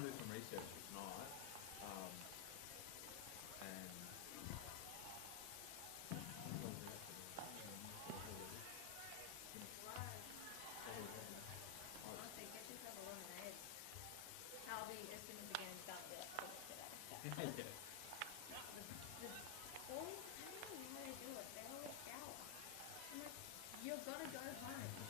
want to do some research tonight, and Honestly, get yourself a lemonade. I'll be, as soon as the game's done, I'll be like, I'll today. yeah. The boys, I don't know why they do it. They always shower. I'm like, you're gonna go home.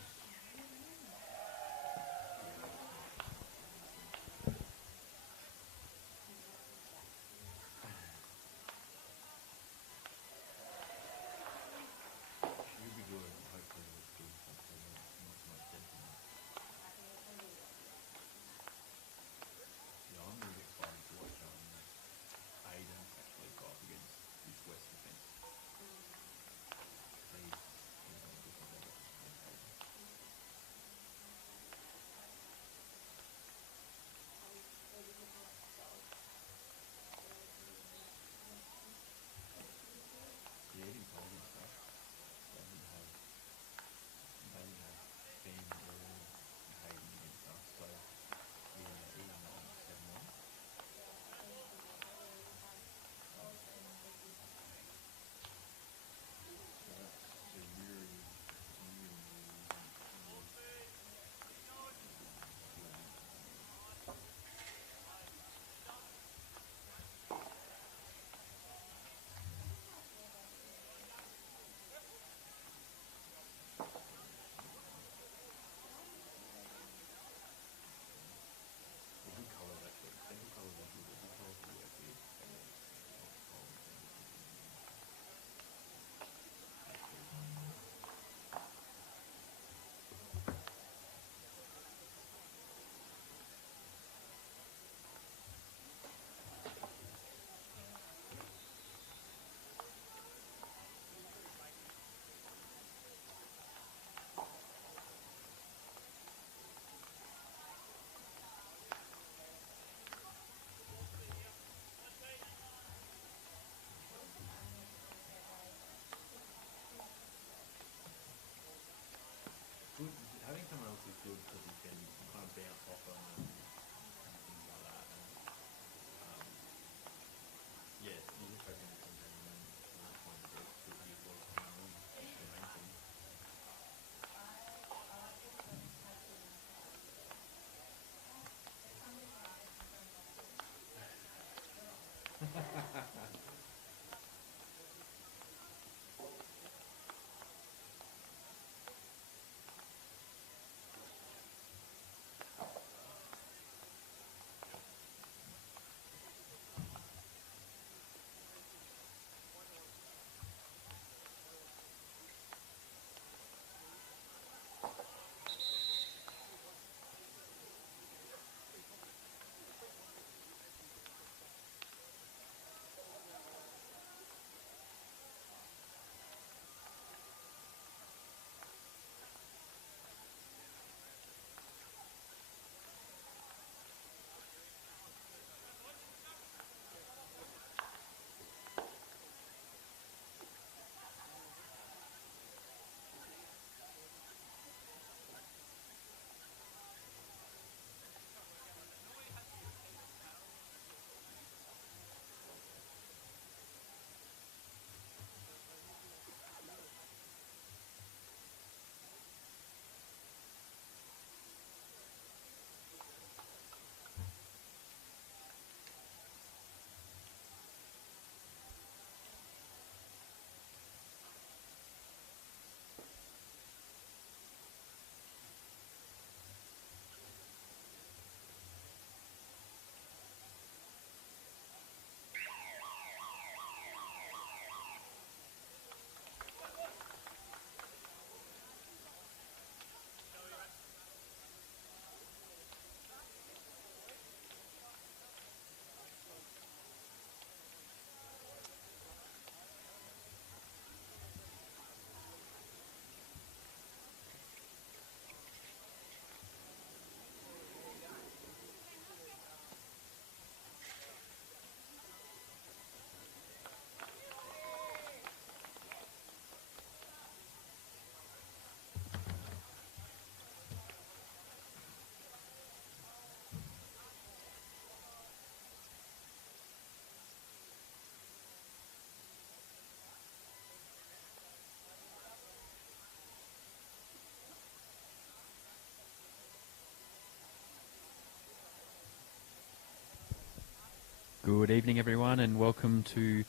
Good evening, everyone, and welcome to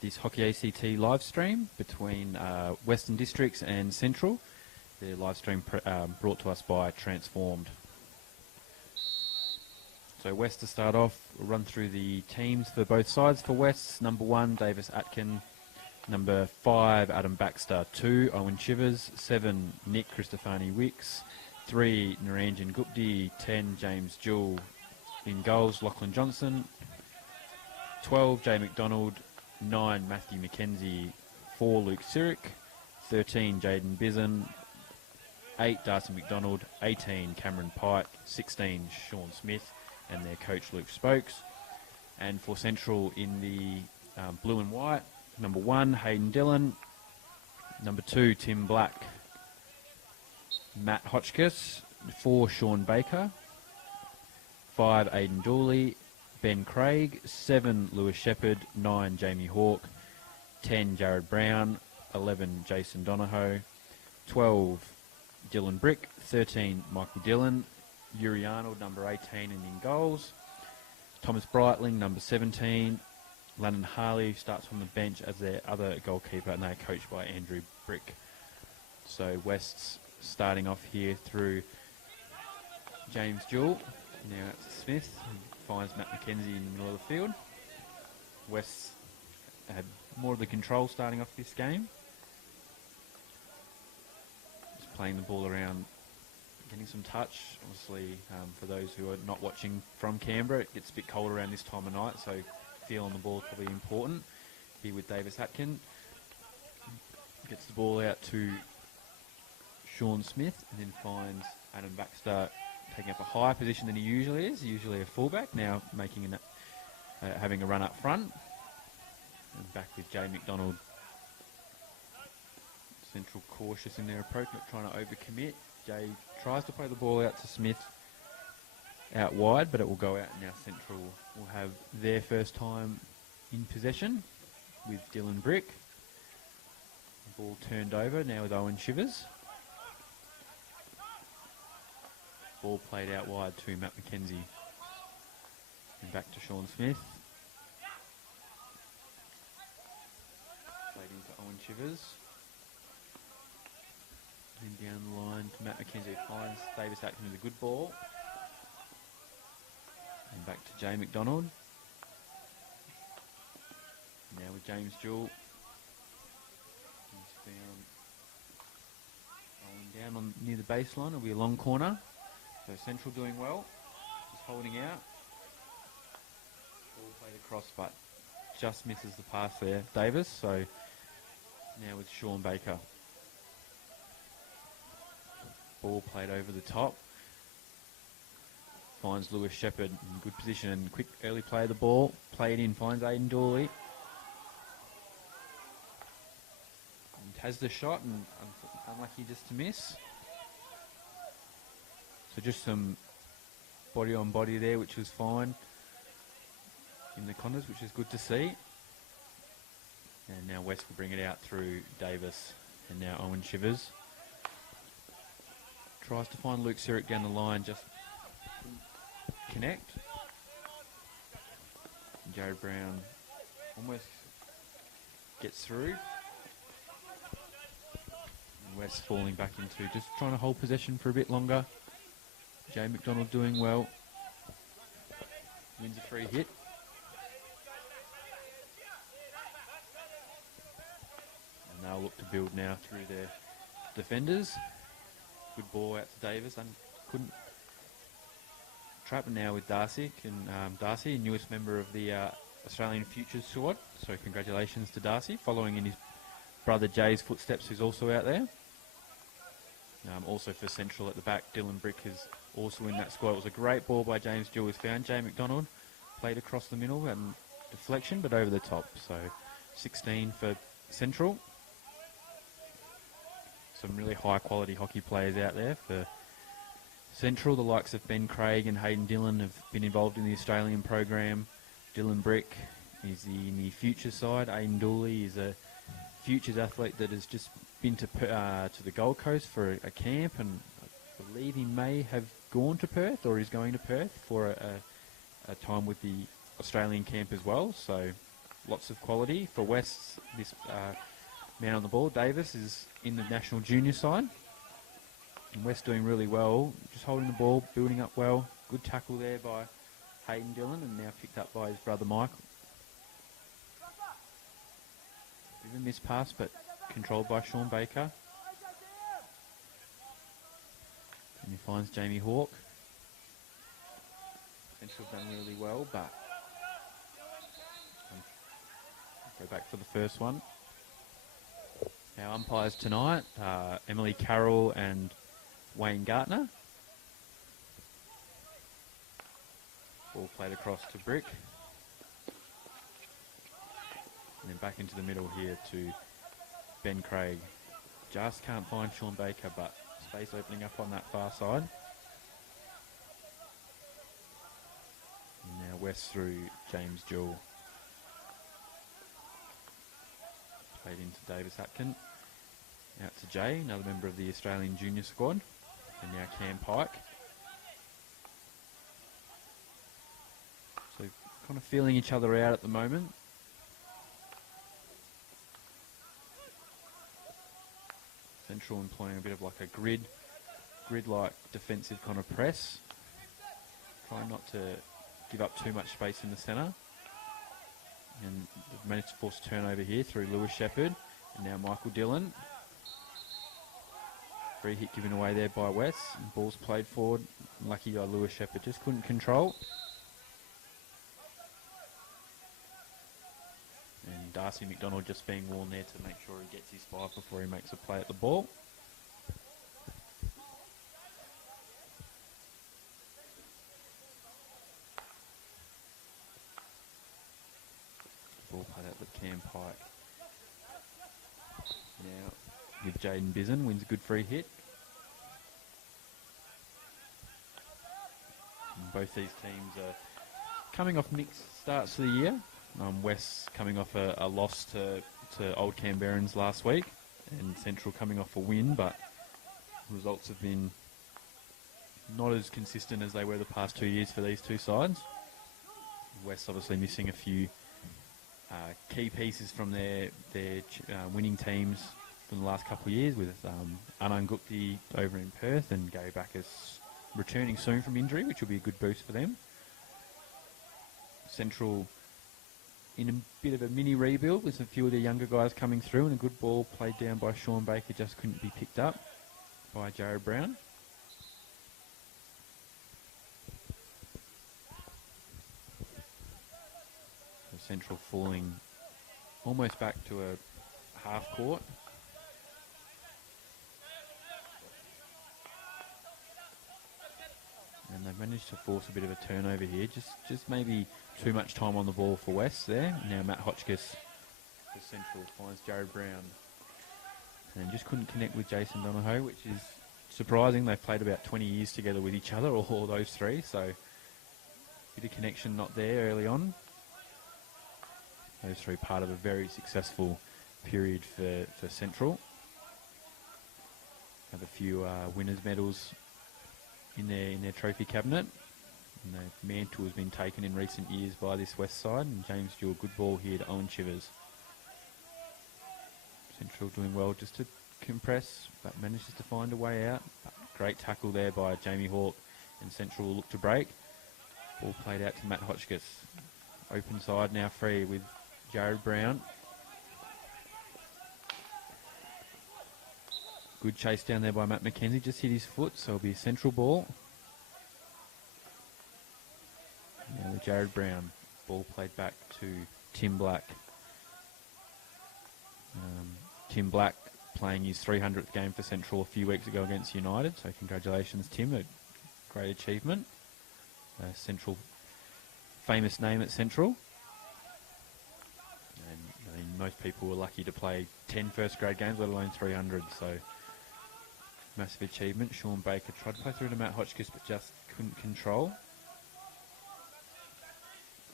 this Hockey ACT live stream between Western Districts and Central. The live stream brought to us by Transformed. So West to start off, we'll run through the teams for both sides. For West, number 1, Davis Atkin. Number 5, Adam Baxter. 2, Owen Chivers. 7, Nick Christofani Wicks. 3, Naranjan Gupti. 10, James Jewell. In goals, Lachlan Johnson. 12, Jay McDonald. 9, Matthew McKenzie. 4, Luke Sirik. 13, Jaden Bizen. 8, Darcy McDonald. 18, Cameron Pike. 16, Sean Smith. And their coach, Luke Spokes. And for Central in the blue and white, number 1, Hayden Dillon. Number 2, Tim Black. Matt Hotchkiss. 4, Sean Baker. 5, Aidan Dooley. Ben Craig. 7, Lewis Shepherd. 9, Jamie Hawke. 10, Jared Brown. 11, Jason Donahoe. 12, Dylan Brick. 13, Michael Dillon. Yuri Arnold, number 18, and in goals. Thomas Breitling, number 17. Lennon Harley starts on the bench as their other goalkeeper, and they're coached by Andrew Brick. So West's starting off here through James Jewell. Now it's Smith. He finds Matt McKenzie in the middle of the field. West had more of the control starting off this game. Just playing the ball around, getting some touch. Obviously, for those who are not watching from Canberra, it gets a bit cold around this time of night, so feel on the ball is probably important. Here with Davis Atkin. Gets the ball out to Sean Smith and then finds Adam Baxter taking up a higher position than he usually is, usually a fullback, now making having a run up front. And back with Jay McDonald. Central cautious in their approach, not trying to overcommit. Jay tries to play the ball out to Smith out wide, but it will go out. Now Central will have their first time in possession with Dylan Brick. The ball turned over now with Owen Chivers. Ball played out wide to Matt McKenzie. And back to Sean Smith. Played into Owen Chivers. And down the line to Matt McKenzie, finds Davis Atkin with a good ball. And back to Jay McDonald. Now with James Jewell. He's down on near the baseline. It'll be a long corner. So Central doing well. Just holding out. Ball played across, but just misses the pass there, Davis. So now with Sean Baker. Ball played over the top. Finds Lewis Shepherd in good position and quick early play of the ball. Play it in, finds Aidan Dooley. And has the shot and unlucky just to miss. So just some body on body there, which was fine in the Condors, which is good to see. And now West will bring it out through Davis. And now Owen Chivers. Tries to find Luke Sirik down the line, just connect. And Jared Brown almost gets through. And West falling back into just trying to hold possession for a bit longer. Jay McDonald doing well. Wins a free hit. And they'll look to build now through their defenders. Good ball out to Davis and couldn't trap it now with Darcy. Darcy, newest member of the Australian Futures squad. So congratulations to Darcy, following in his brother Jay's footsteps, who's also out there. Also for Central at the back, Dylan Brick is also in that squad. It was a great ball by James Jewell. Found Jay McDonald, played across the middle and deflection, but over the top. So 16 for Central. Some really high quality hockey players out there for Central. The likes of Ben Craig and Hayden Dillon have been involved in the Australian program. Dylan Brick is in the Futures side. Aidan Dooley is a Futures athlete that has just been to the Gold Coast for a camp, and I believe he may have gone to Perth or is going to Perth for a time with the Australian camp as well, so lots of quality. For West, this man on the ball, Davis, is in the national junior side. And West doing really well, just holding the ball, building up well. Good tackle there by Hayden Dillon, and now picked up by his brother Michael. Bit of a miss pass, but controlled by Sean Baker. And he finds Jamie Hawke. Central done really well, but go back for the first one. Our umpires tonight, Emily Carroll and Wayne Gartner. Ball played across to Brick. And then back into the middle here to Ben Craig. Just can't find Sean Baker, but space opening up on that far side. And now West through James Jewell. Played into Davis Atkin. Out to Jay, another member of the Australian junior squad. And now Cam Pike. So kind of feeling each other out at the moment. Central employing a bit of like a grid-like defensive kind of press. Trying not to give up too much space in the centre. And they've managed to force a turnover here through Lewis Shepherd. And now Michael Dillon. Free hit given away there by West. And ball's played forward. Lucky guy Lewis Shepherd just couldn't control. And Darcy McDonald just being warned there to make sure he gets his 5 before he makes a play at the ball. Ball played out with Cam Pike. Now with Jaden Bizen, wins a good free hit. And both these teams are coming off mixed starts to the year. West coming off a loss to Old Canberrans last week, and Central coming off a win, but results have been not as consistent as they were the past 2 years for these two sides. West obviously missing a few key pieces from their winning teams from the last couple of years, with Anand Gupti over in Perth and Gary Bacchus returning soon from injury, which will be a good boost for them. Central in a bit of a mini rebuild with a few of the younger guys coming through, and a good ball played down by Sean Baker just couldn't be picked up by Jared Brown. So Central falling almost back to a half court. And they've managed to force a bit of a turnover here. Just maybe too much time on the ball for West there. Now Matt Hotchkiss for Central finds Jared Brown. And just couldn't connect with Jason Donahoe, which is surprising. They've played about 20 years together with each other, all those three. So bit of connection not there early on. Those three part of a very successful period for Central. Have a few winners' medals in their trophy cabinet. And the mantle has been taken in recent years by this West side. And James Jewell, good ball here to Owen Chivers. Central doing well just to compress, but manages to find a way out. Great tackle there by Jamie Hawke, and Central will look to break. Ball played out to Matt Hotchkiss. Open side now free with Jared Brown. Good chase down there by Matt McKenzie, just hit his foot, so it'll be a Central ball. Now with Jared Brown, ball played back to Tim Black. Tim Black playing his 300th game for Central a few weeks ago against United, so congratulations Tim, a great achievement. Central, famous name at Central. And I mean, most people were lucky to play 10 first grade games, let alone 300, so massive achievement. Sean Baker tried to play through to Matt Hotchkiss, but just couldn't control.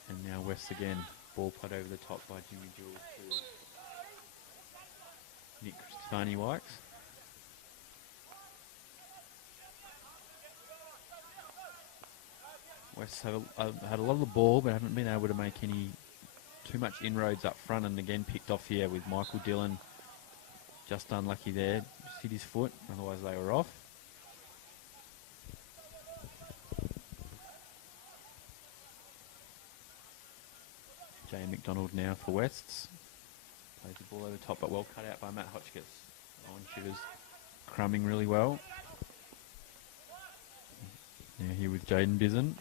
And now West again, ball played over the top by Jimmy Jewell to Nick Christofani Wykes. West have had a lot of the ball, but haven't been able to make too much inroads up front, and again picked off here with Michael Dillon. Just unlucky there. Just hit his foot, otherwise they were off. Jay McDonald now for Wests. Plays the ball over top, but well cut out by Matt Hotchkiss. Owen Shivers crumbing really well. Now here with Jaden Bizen.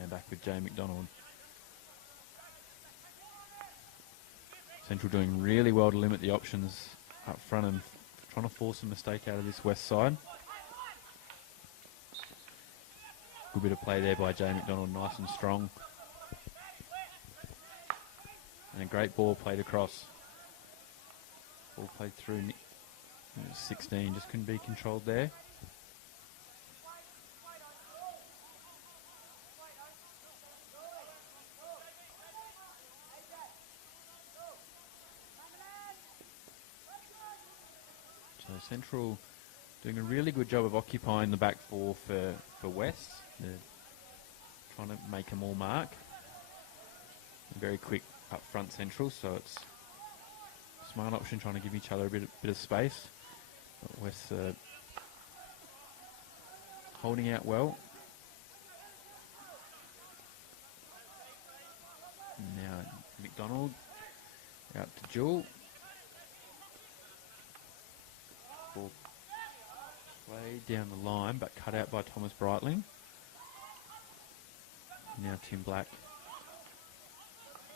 And back with Jay McDonald. Central doing really well to limit the options up front and trying to force a mistake out of this West side. Good bit of play there by Jay McDonald, nice and strong. And a great ball played across. Ball played through 16, just couldn't be controlled there. So Central doing a really good job of occupying the back four for West. They're trying to make them all mark. Very quick up front Central, so it's a smart option trying to give each other a bit of space. But West holding out well. Now McDonald out to Jewel. Ball played down the line, but cut out by Thomas Breitling. Now Tim Black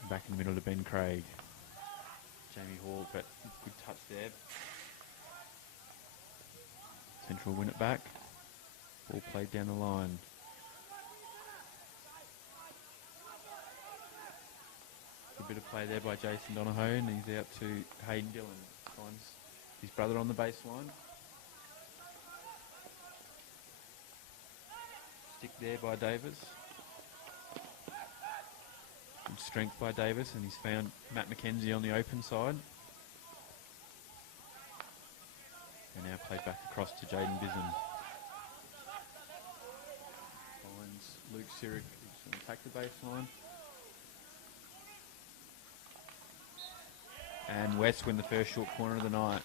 back in the middle to Ben Craig. Jamie Hall, but good touch there. Central win it back. Ball played down the line. Good bit of play there by Jason Donohoe, and he's out to Hayden Dillon. Finds his brother on the baseline. Stick there by Davis. Good strength by Davis, and he's found Matt McKenzie on the open side. And now played back across to Jaden Bizen. Finds Luke Sirik, who's going to attack the baseline. And West win the first short corner of the night.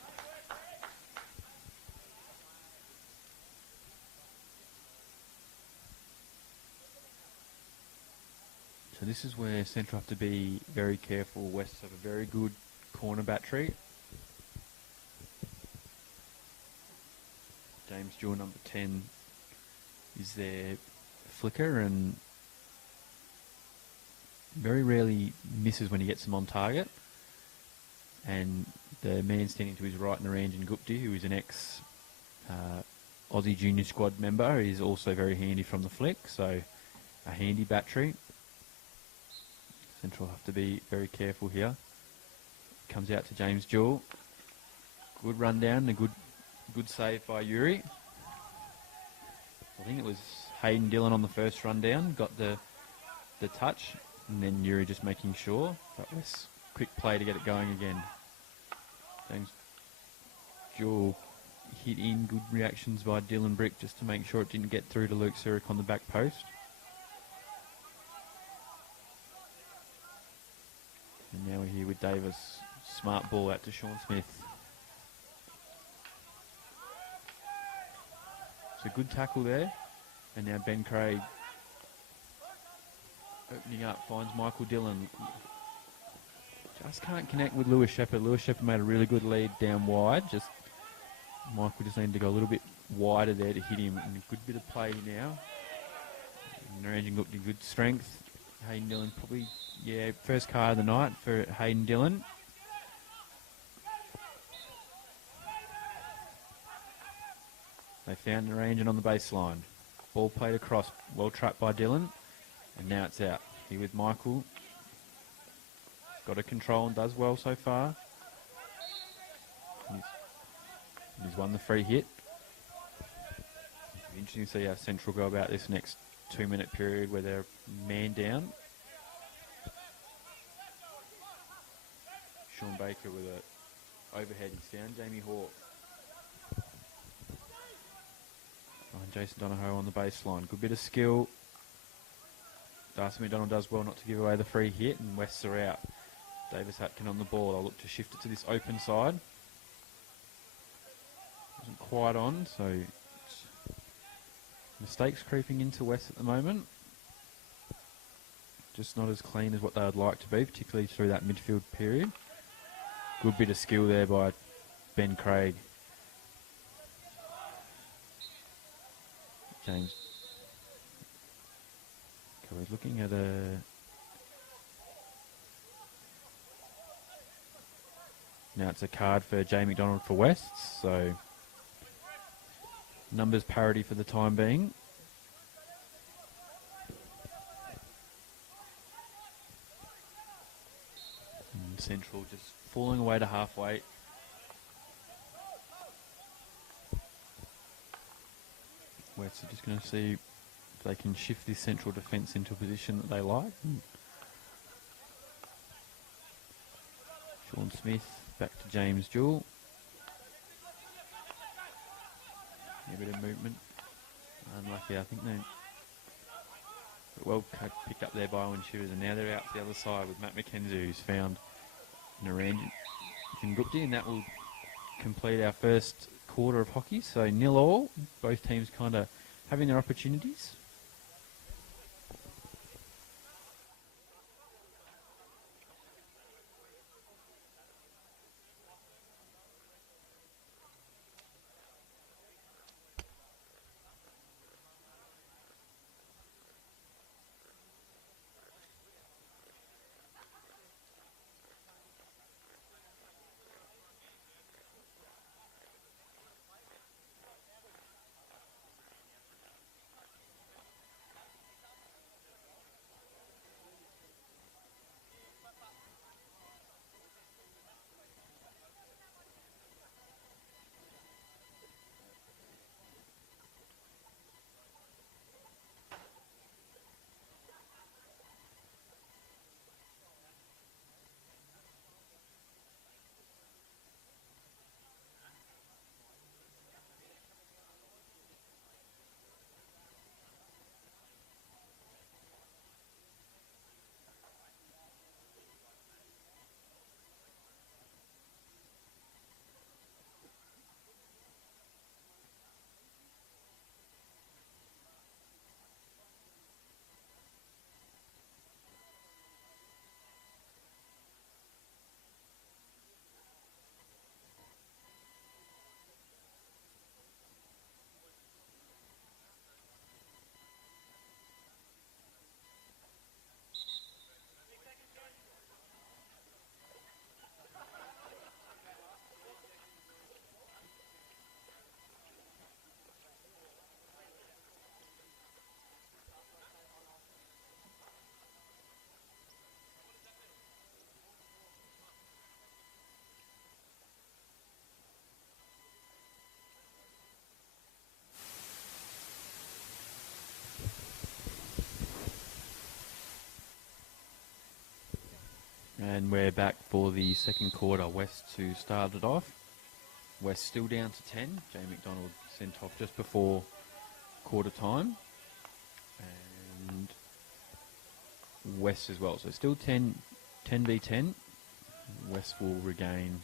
So this is where Central have to be very careful. West have a very good corner battery. James Jewell, number 10, is their flicker and very rarely misses when he gets them on target. And the man standing to his right, Naranjan Gupti, who is an Aussie junior squad member, is also very handy from the flick, so a handy battery. Central have to be very careful here. Comes out to James Jewell. Good rundown, a good save by Yuri. I think it was Hayden Dillon on the first rundown, got the touch, and then Yuri just making sure. That was quick play to get it going again. James Jewell hit in, good reactions by Dylan Brick just to make sure it didn't get through to Luke Sirik on the back post. And now we're here with Davis. Smart ball out to Sean Smith. It's a good tackle there. And now Ben Craig opening up, finds Michael Dillon. Just can't connect with Lewis Shepherd. Lewis Shepherd made a really good lead down wide. Michael just needed to go a little bit wider there to hit him. And a good bit of play now. Naranjan Gupti, good strength. Hayden Dillon probably, first car of the night for Hayden Dillon. They found Naranjan on the baseline. Ball played across, well trapped by Dillon. And now it's out. Here with Michael. Got a control and does well so far. He's won the free hit. It'll be interesting to see how Central go about this next 2-minute period where they're man down. Sean Baker with a overhead. He's found Jamie Hawke. Oh, And Jason Donahoe on the baseline. Good bit of skill. Darcy McDonald does well not to give away the free hit, and Wests are out. Davis Atkin on the ball. I'll look to shift it to this open side. Wasn't quite on, so mistakes creeping into West at the moment. Just not as clean as what they would like to be, particularly through that midfield period. Good bit of skill there by Ben Craig. James. Okay, we're looking at a... Now it's a card for Jay McDonald for Wests, so numbers parity for the time being. And Central just falling away to halfway. Wests are just going to see if they can shift this Central defence into a position that they like. Sean Smith back to James Jewell. A bit of movement. Unlucky, I think they well picked up there by Owen Shivers, and now they're out to the other side with Matt McKenzie, who's found Naranjan Gupti, and that will complete our first quarter of hockey. So 0-0, both teams kind of having their opportunities. And we're back for the second quarter. West who started off. West still down to 10. Jay McDonald sent off just before quarter time. And West as well. So still 10v10. West will regain...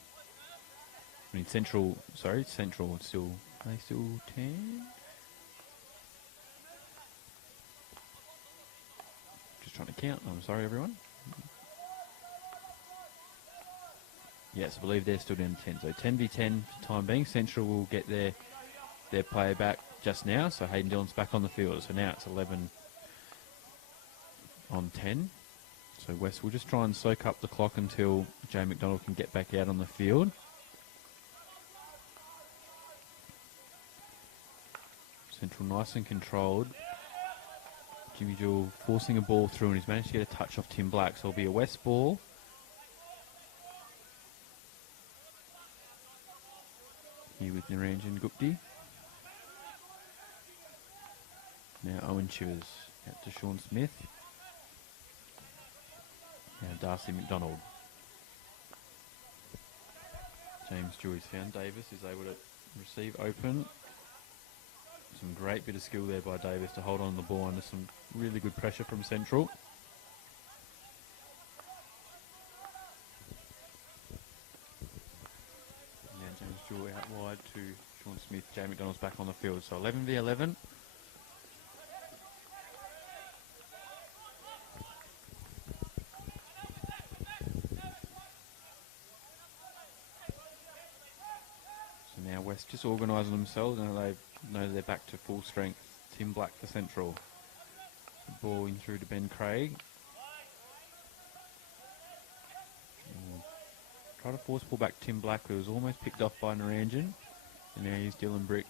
Central still... Are they still 10? Just trying to count. I'm sorry, everyone. Yes, I believe they're still down to 10. So 10v10 for the time being. Central will get their player back just now. So Hayden Dillon's back on the field. So now it's 11 on 10. So West will just try and soak up the clock until Jay McDonald can get back out on the field. Central nice and controlled. Jimmy Jewell forcing a ball through, and he's managed to get a touch off Tim Black. So it'll be a West ball. Here with Naranjan Gupti. Now Owen Chivers out to Sean Smith. Now Darcy McDonald. James Dewey's found Davis, is able to receive open. some great bit of skill there by Davis to hold on the ball under some really good pressure from Central. Yeah, James Jewell out wide to Sean Smith. Jay McDonald's back on the field. So 11 v 11. So now West just organising themselves and they know they're back to full strength. Tim Black for Central. Ball in through to Ben Craig. Try to force pull back Tim Black, who was almost picked off by Naranjan. And now he's Dylan Brick.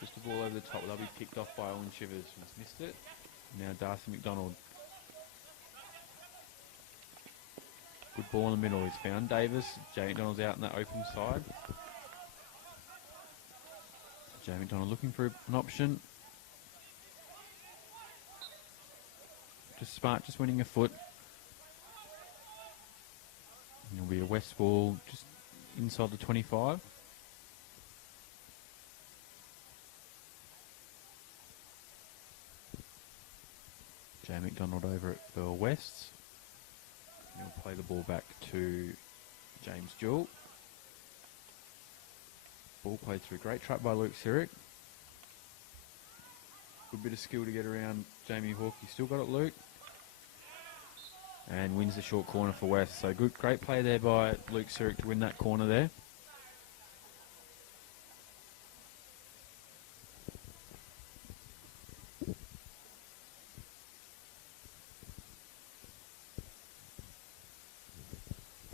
Just a ball over the top. They'll be picked off by Owen Shivers. He's missed it. Now Darcy McDonald. Good ball in the middle. He's found Davis. Jay McDonald's out in that open side. Jay McDonald looking for an option. Just smart, just winning a foot. And it'll be a West ball just inside the 25. Jay McDonald over it for West. He'll play the ball back to James Jewell. Ball played through. Great trap by Luke Sirik. Good bit of skill to get around Jamie Hawke. You still got it, Luke. And wins the short corner for West. So good, great play there by Luke Sirik to win that corner there.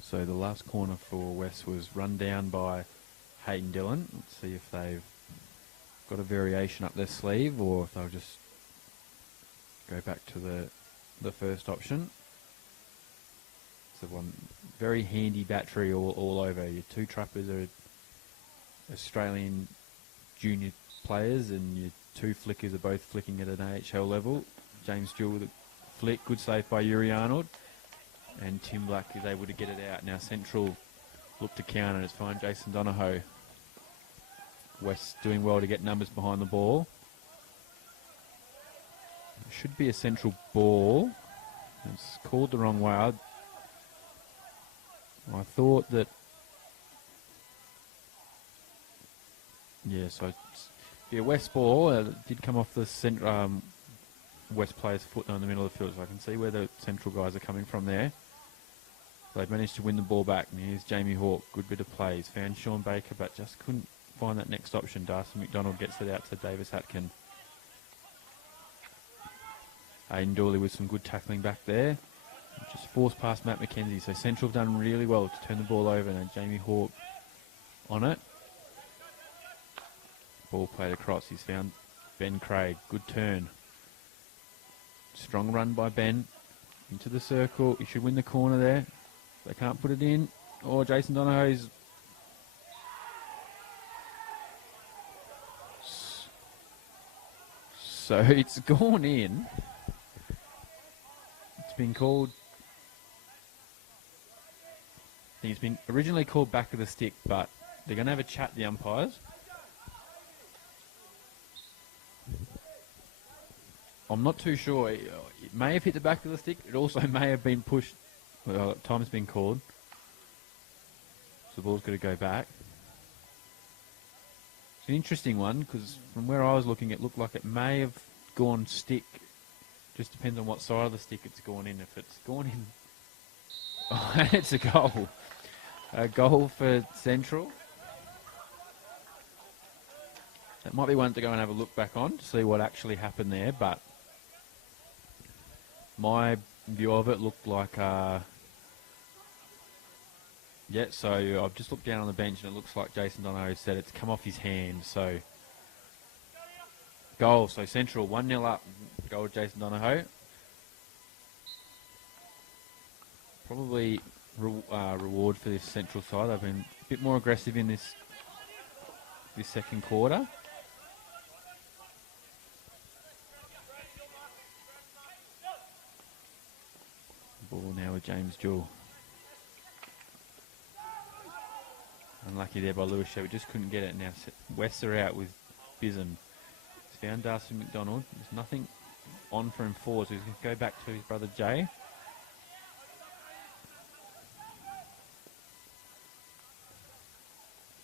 So the last corner for West was run down by Hayden Dillon. Let's see if they've got a variation up their sleeve or if they'll just go back to the first option. So one very handy battery all over. Your two trappers are Australian junior players and your two flickers are both flicking at an AHL level. James Jewell with a flick, good save by Yuri Arnold. And Tim Black is able to get it out. Now Central look to counter and it's fine. Jason Donahoe. West doing well to get numbers behind the ball. It should be a Central ball. It's called the wrong way. I thought that... Yeah, so it's be a West ball. It did come off the West player's foot in the middle of the field, so I can see where the Central guys are coming from there. They've managed to win the ball back. And here's Jamie Hawke. Good bit of play. He's found Sean Baker, but just couldn't find that next option. Darcy McDonald gets it out to Davis Atkin. Aidan Dooley with some good tackling back there. Just forced past Matt McKenzie. So Central have done really well to turn the ball over. And Jamie Hawke on it. Ball played across. He's found Ben Craig. Good turn. Strong run by Ben. Into the circle. He should win the corner there. They can't put it in. Oh, Jason Donahoe's... So it's gone in. It's been called... I think it's been originally called back of the stick, but they're going to have a chat, the umpires. I'm not too sure. It may have hit the back of the stick. It also may have been pushed. Well, time's been called. So the ball's got to go back. It's an interesting one because from where I was looking, it looked like it may have gone stick. Just depends on what side of the stick it's gone in. If it's gone in... Oh, it's a goal. A goal for Central. That might be one to go and have a look back on to see what actually happened there, but my view of it looked like... Yeah, so I've just looked down on the bench and it looks like Jason Donahoe said it's come off his hand, so... Goal, so Central 1-0 up. Goal to Jason Donahoe. Probably reward for this Central side. They've been a bit more aggressive in this second quarter. Ball now with James Jewell. Unlucky there by Lewis Shea. We just couldn't get it now. Wests are out with Bism. found Darcy McDonald. There's nothing on for him forward, so he's going to go back to his brother Jay.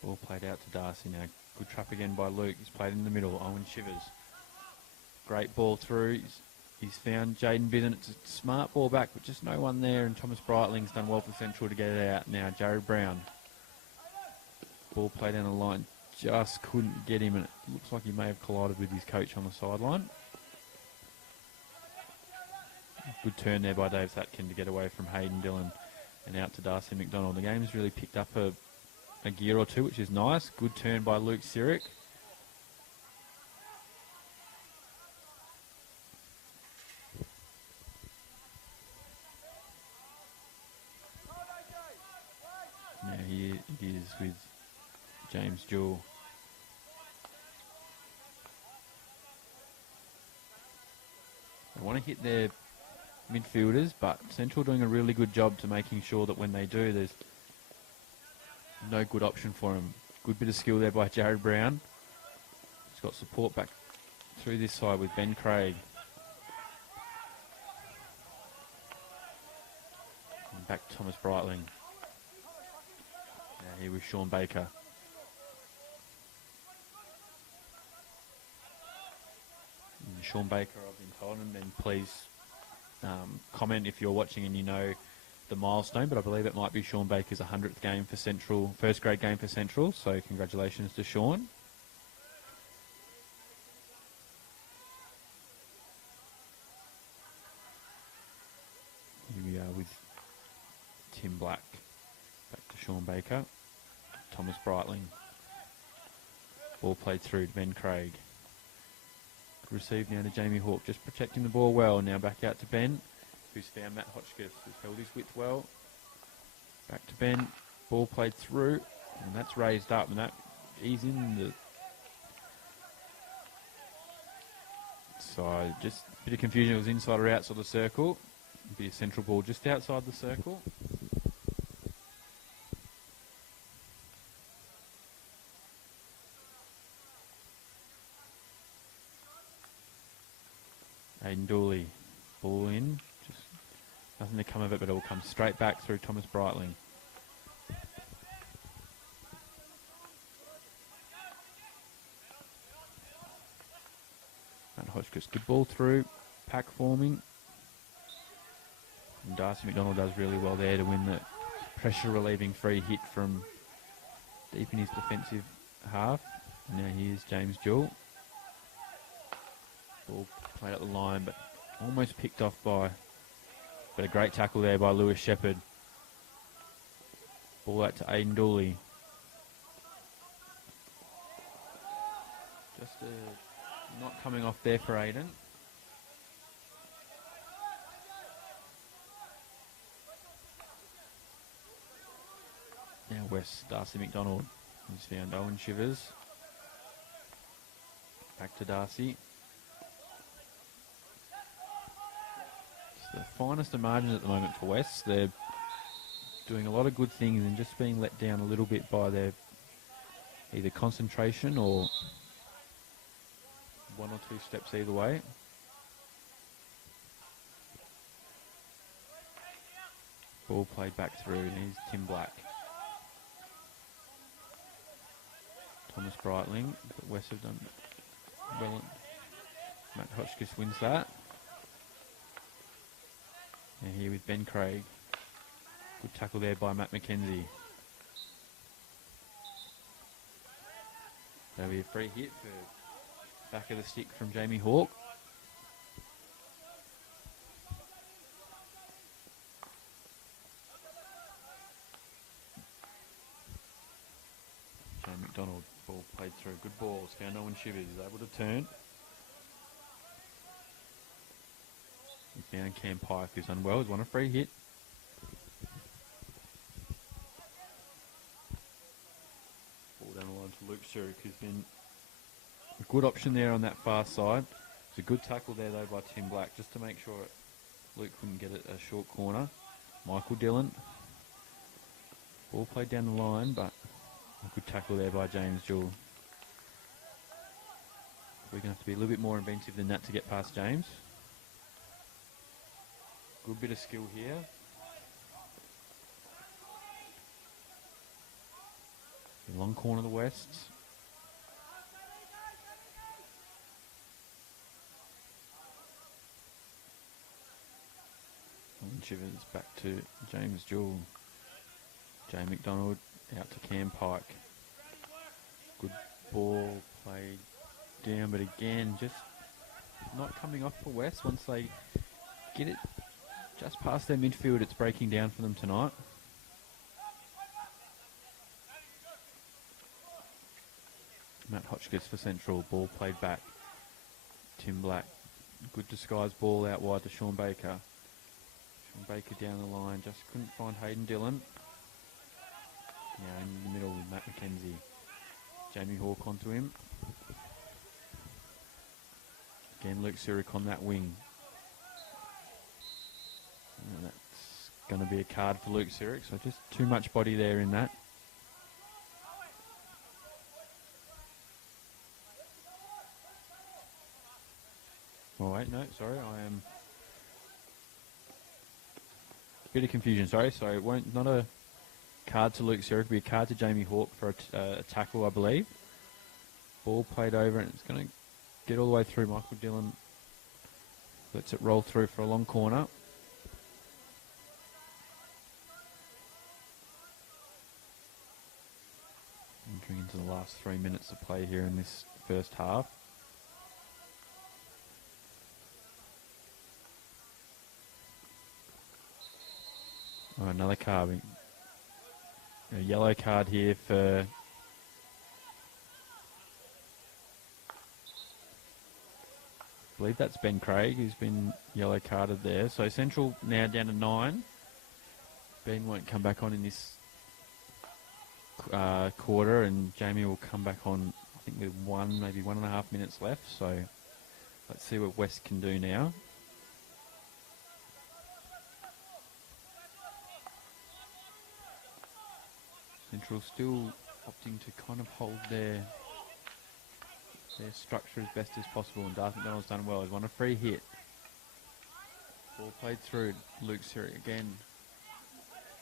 Ball played out to Darcy now. Good trap again by Luke. He's played in the middle. Owen Shivers. Great ball through. He's found Jaden Bidden. It's a smart ball back, but just no one there. And Thomas Breitling's done well for Central to get it out. Now Jared Brown. Ball played down the line. Just couldn't get him, and it looks like he may have collided with his coach on the sideline. Good turn there by Dave Satkin to get away from Hayden Dillon and out to Darcy McDonald. The game's really picked up a gear or two, which is nice. Good turn by Luke Sirik. Now here it is with James Jewell. They want to hit their midfielders, but Central doing a really good job to making sure that when they do, there's no good option for him. Good bit of skill there by Jared Brown. He's got support back through this side with Ben Craig. And back to Thomas Breitling. Now here with Sean Baker. And Sean Baker, I've been told, and then please comment if you're watching and you know the milestone, but I believe it might be Sean Baker's 100th game for Central, first grade game for Central, so congratulations to Sean. Here we are with Tim Black, back to Sean Baker, Thomas Breitling, ball played through to Ben Craig. Received now to Jamie Hawke, just protecting the ball well. Now back out to Ben, who's found Matt Hotchkiss, who's held his width well. Back to Ben, ball played through, and that's raised up, and that he's in the... So just a bit of confusion, it was inside or outside the circle. Be a Central ball just outside the circle. Aiden Dooley, ball in, just nothing to come of it, but it will come straight back through Thomas Breitling. Matt Hotchkiss, good ball through, pack forming. And Darcy McDonald does really well there to win the pressure relieving free hit from deep in his defensive half. And now here's James Jewell. Ball played up the line, but almost picked off by, but a great tackle there by Lewis Shepherd. Ball out to Aiden Dooley. Just not coming off there for Aiden. Now West, Darcy McDonald. He's found Owen Shivers. Back to Darcy. The finest of margins at the moment for West. They're doing a lot of good things and just being let down a little bit by their either concentration or one or two steps either way. Ball played back through, and here's Tim Black. Thomas Breitling, but West have done well. Matt Hotchkiss wins that. And here with Ben Craig. Good tackle there by Matt McKenzie. That'll be a free hit for back of the stick from Jamie Hawke. Shane McDonald, ball played through. Good balls. Found Owen Shivers, is able to turn. He found Cam Pike, who's done well. He's won a free hit. Ball down the line to Luke Sherrick, who's been a good option there on that far side. It's a good tackle there, though, by Tim Black, just to make sure Luke couldn't get it a short corner. Michael Dillon. Ball played down the line, but a good tackle there by James Jewell. We're going to have to be a little bit more inventive than that to get past James. Good bit of skill here. The long corner of the Wests. And Shivers back to James Jewell. Jay McDonald out to Cam Pike. Good ball played down, but again, just not coming off for West. Once they get it just past their midfield, it's breaking down for them tonight. Matt Hotchkiss for Central. Ball played back. Tim Black. Good disguise ball out wide to Sean Baker. Sean Baker down the line. Just couldn't find Hayden Dillon. Now in the middle with Matt McKenzie. Jamie Hawke onto him. Again, Luke Surik on that wing. And that's going to be a card for Luke Surik, so just too much body there in that. Oh wait, no, sorry, I am... Bit of confusion, sorry, so it won't, not a card to Luke Surik, it'll be a card to Jamie Hawke for a tackle, I believe. Ball played over and it's going to get all the way through. Michael Dillon lets it roll through for a long corner. Entering into the last 3 minutes of play here in this first half. Oh, another card. A yellow card here for... I believe that's Ben Craig who's been yellow carded there. So Central now down to 9. Ben won't come back on in this quarter, and Jamie will come back on, I think, with maybe 1.5 minutes left. So let's see what West can do now. Central still opting to kind of hold their structure as best as possible, and Darth McDonald's done well. He's won a free hit. Ball played through. Luke Siri again.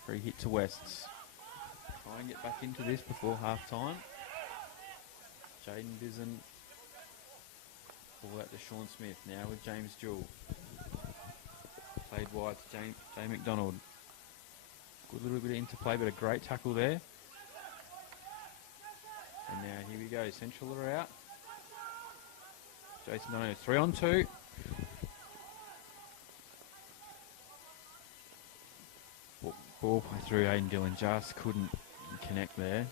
Free hit to Wests. Try and get back into this before half time. Jaden Bizen. Ball out to Sean Smith. Now with James Jewell. Played wide to Jay McDonald. Good little bit of interplay, but a great tackle there. And now here we go. Central are out. Jason Dono 3 on 2. Ball play through. Aiden Dillon just couldn't connect there.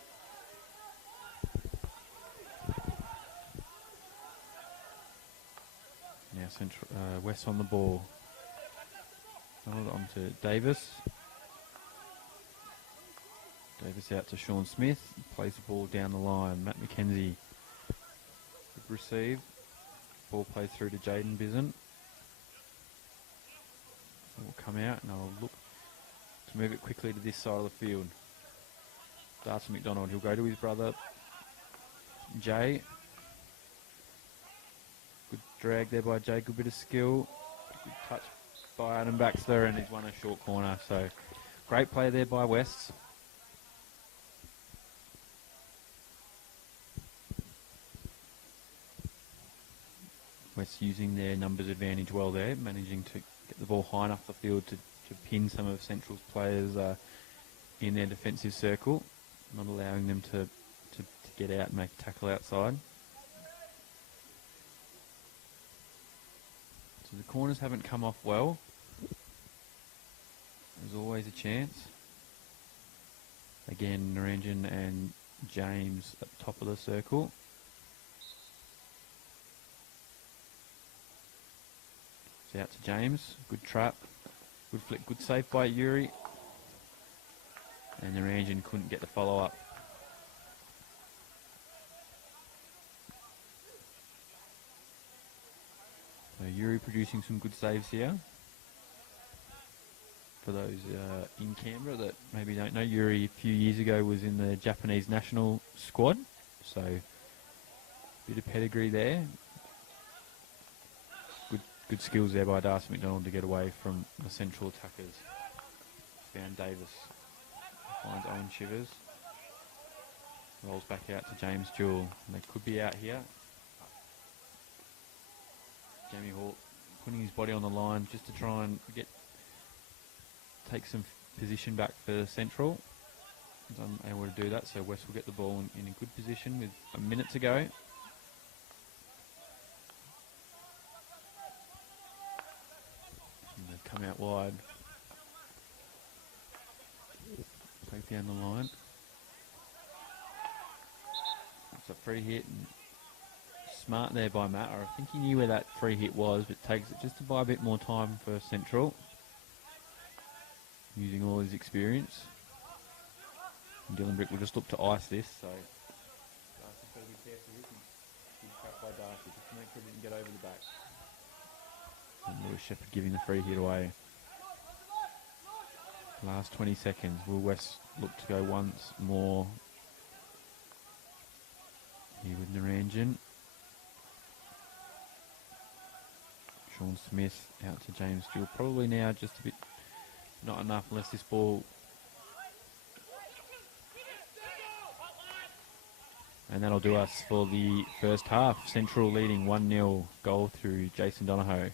Now Central West on the ball. On to Davis. Davis out to Sean Smith. Plays the ball down the line. Matt McKenzie. Good receive. Ball played through to Jaden Bizen. Will come out and I'll look to move it quickly to this side of the field. Darcy McDonald. He'll go to his brother Jay. Good drag there by Jay. Good bit of skill. Good touch by Adam Baxter, and he's won a short corner. So great play there by West. West using their numbers advantage well there, managing to get the ball high enough the field to pin some of Central's players in their defensive circle, not allowing them to get out and make a tackle outside. So the corners haven't come off well. There's always a chance. Again, Naranjan and James at the top of the circle. So out to James. Good trap. Good flick. Good save by Yuri. And Naranjan couldn't get the follow-up. So Yuri producing some good saves here. For those in Canberra that maybe don't know, Yuri a few years ago was in the Japanese national squad. So bit of pedigree there. Good skills there by Darcy McDonald to get away from the central attackers. Found Davis. Finds Owen Shivers. Rolls back out to James Jewell. And they could be out here. Jamie Hawk putting his body on the line just to try and take some position back for Central. He's unable to do that, so West will get the ball in a good position with a minute to go. And they've come out wide. Take down the line. It's a free hit. And smart there by Matt. I think he knew where that free hit was, but takes it just to buy a bit more time for Central. Using all his experience. And Dylan Brick will just look to ice this, so Darcy's got to be careful with him. Good trap by Darcy, just to make sure he didn't get over the back. And Lewis Shepherd giving the free hit away. Last 20 seconds. Will West look to go once more here with Naranjan. Sean Smith out to James Jewell. Probably now just a bit not enough unless this ball. And that'll do us for the first half. Central leading 1-0 goal through Jason Donahoe.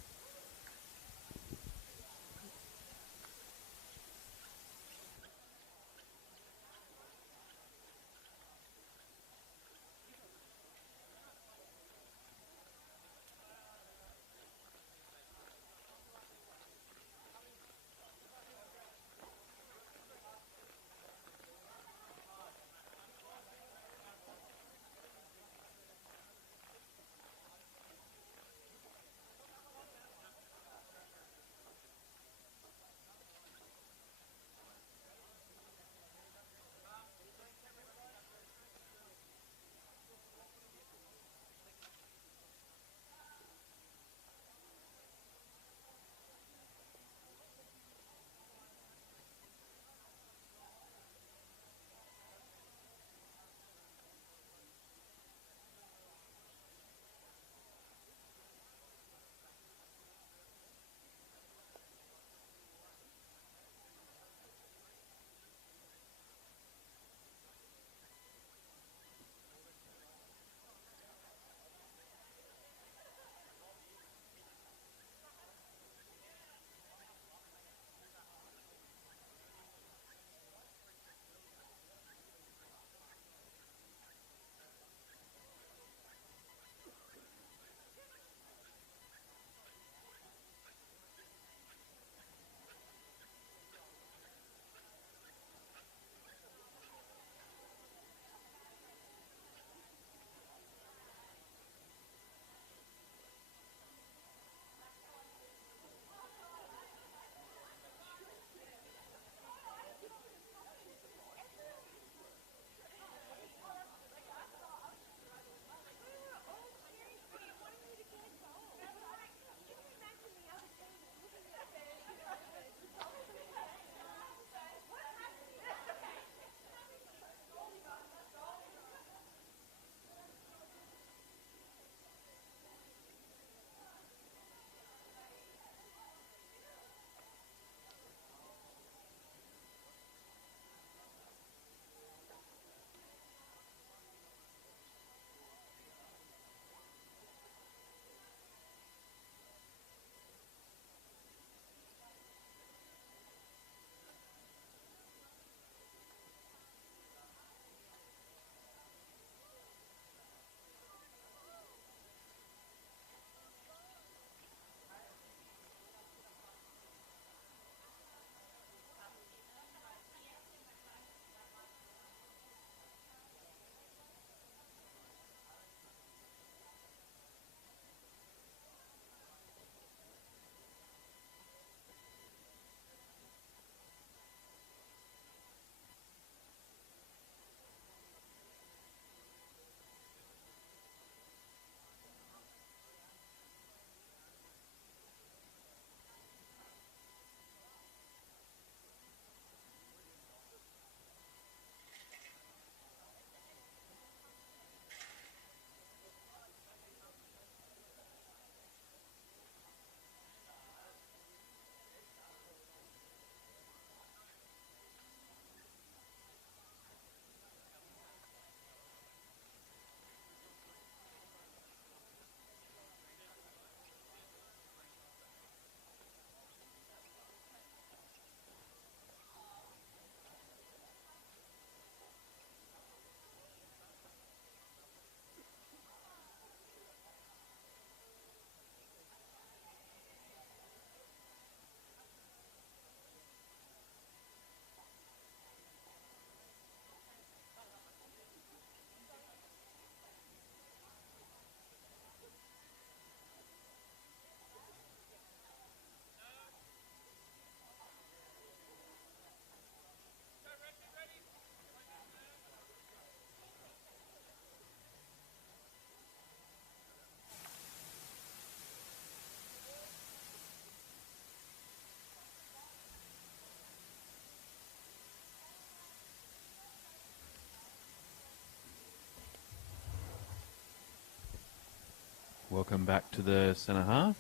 Welcome back to the centre half.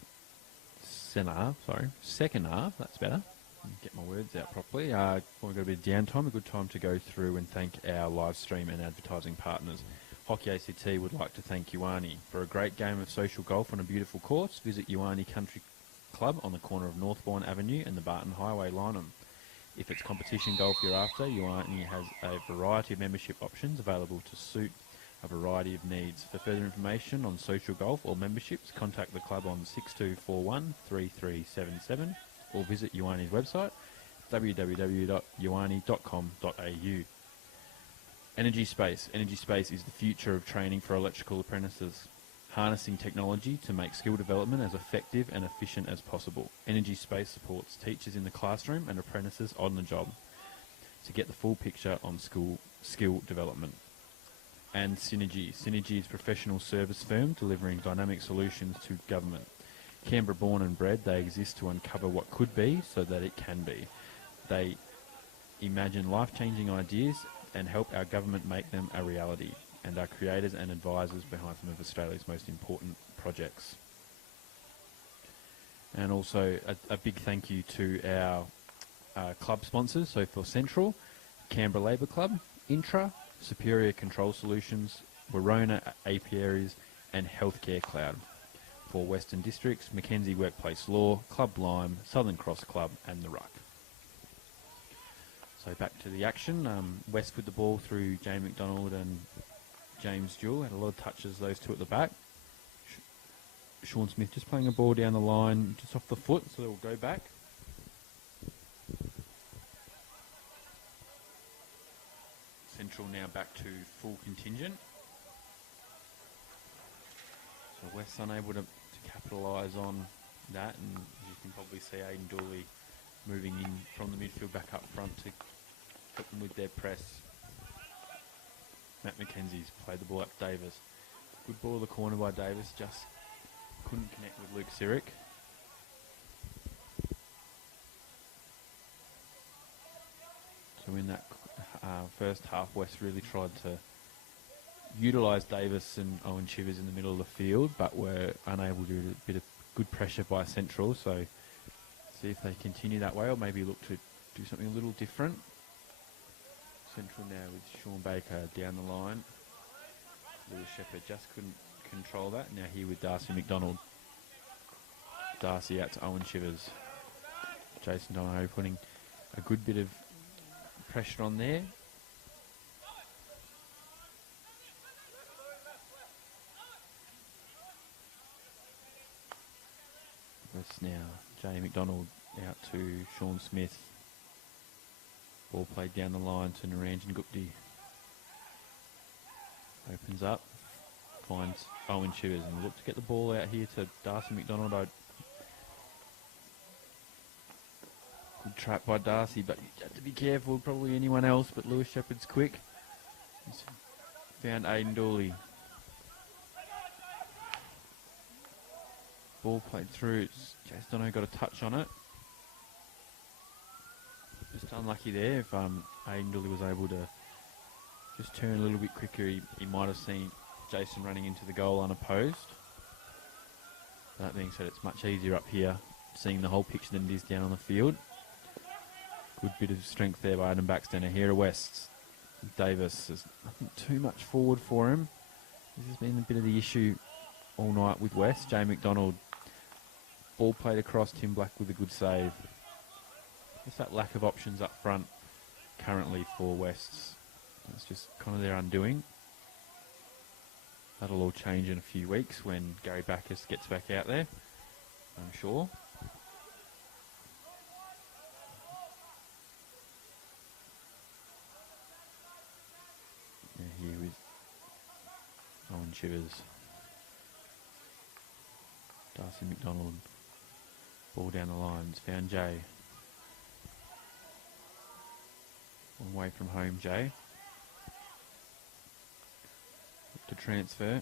Second half, that's better. Get my words out properly. We've got a bit of downtime, a good time to go through and thank our live stream and advertising partners. Hockey ACT would like to thank Ioane for a great game of social golf on a beautiful course. Visit Ioane Country Club on the corner of Northbourne Avenue and the Barton Highway, Lyneham. If it's competition golf you're after, Ioane has a variety of membership options available to suit a variety of needs. For further information on social golf or memberships, contact the club on 6241 3377 or visit Ioane's website www.ioane.com.au. Energy Space. Energy Space is the future of training for electrical apprentices, harnessing technology to make skill development as effective and efficient as possible. Energy Space supports teachers in the classroom and apprentices on the job to get the full picture on skill development. And Synergy. Synergy is a professional service firm delivering dynamic solutions to government. Canberra born and bred, they exist to uncover what could be so that it can be. They imagine life-changing ideas and help our government make them a reality, and are creators and advisors behind some of Australia's most important projects. And also a big thank you to our club sponsors. So for Central, Canberra Labour Club, Intra, Superior Control Solutions, Warona Apiaries, and Healthcare Cloud. For Western Districts, Mackenzie Workplace Law, Club Lime, Southern Cross Club, and The Ruck. So back to the action. West with the ball through Jane McDonald and James Jewell. Had a lot of touches, those two at the back. Sean Smith just playing a ball down the line, just off the foot, so they'll go back. Central now back to full contingent. So West's unable to capitalise on that, and as you can probably see, Aidan Dooley moving in from the midfield back up front to help them with their press. Matt McKenzie's played the ball up Davis. Good ball to the corner by Davis, just couldn't connect with Luke Sirik. So in that first half, West really tried to utilise Davis and Owen Chivers in the middle of the field, but were unable to do a bit of good pressure by Central. So see if they continue that way, or maybe look to do something a little different. Central now with Sean Baker down the line. Lewis Shepherd just couldn't control that. Now here with Darcy McDonald. Darcy out to Owen Chivers. Jason Donohoe putting a good bit of pressure on there. That's now Jay McDonald out to Sean Smith. Ball played down the line to Naranjan Gupti. Opens up, finds Owen Chivers, and look to get the ball out here to Darcy McDonald. Good trap by Darcy, but you have to be careful. Probably anyone else, but Lewis Shepherd's quick. He's found Aidan Dooley. Ball played through. Jason Donohoe got a touch on it. Just unlucky there. If Aidan Dooley was able to just turn a little bit quicker, he might have seen Jason running into the goal unopposed. That being said, it's much easier up here, seeing the whole picture than it is down on the field. Good bit of strength there by Adam Baxter. Now here at West, Davis, there's nothing too much forward for him. This has been a bit of the issue all night with West. Jay McDonald, ball played across, Tim Black with a good save. Just that lack of options up front currently for West. It's just kind of their undoing. That'll all change in a few weeks when Gary Bacchus gets back out there, I'm sure. Here with Owen Chivers. Darcy McDonald. Ball down the lines. Found Jay. One way from home, Jay. To transfer.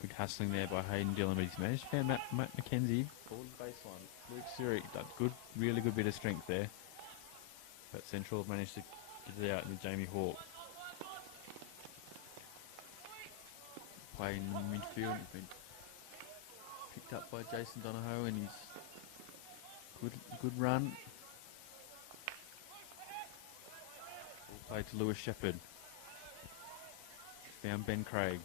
Good hustling there by Hayden Dillon, but he's managed to find Matt McKenzie. Forward baseline. Luke Sirik, good, really good bit of strength there. But Central have managed to get it out with Jamie Hawke. play in the midfield. He's been picked up by Jason Donahoe and he's good run. Ball play to Lewis Shepherd. Found Ben Craig.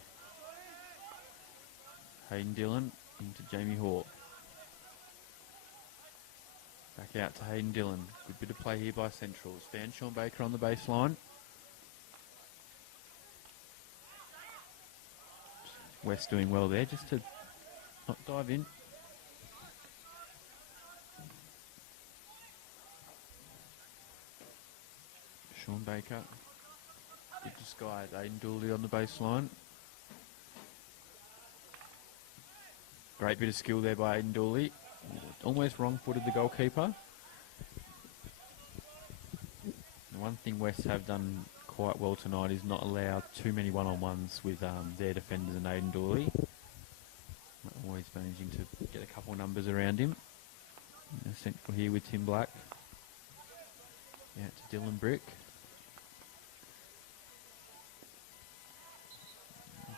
Hayden Dillon into Jamie Hawke. Back out to Hayden Dillon. Good bit of play here by Central. Found Sean Baker on the baseline. West doing well there, just to not dive in. Sean Baker. Good disguise. Aiden Dooley on the baseline. Great bit of skill there by Aiden Dooley. Almost wrong-footed the goalkeeper. The one thing West have done quite well tonight is not allow too many one-on-ones with their defenders and Aiden Dooley. Always managing to get a couple of numbers around him. Central here with Tim Black. Out to Dylan Brick.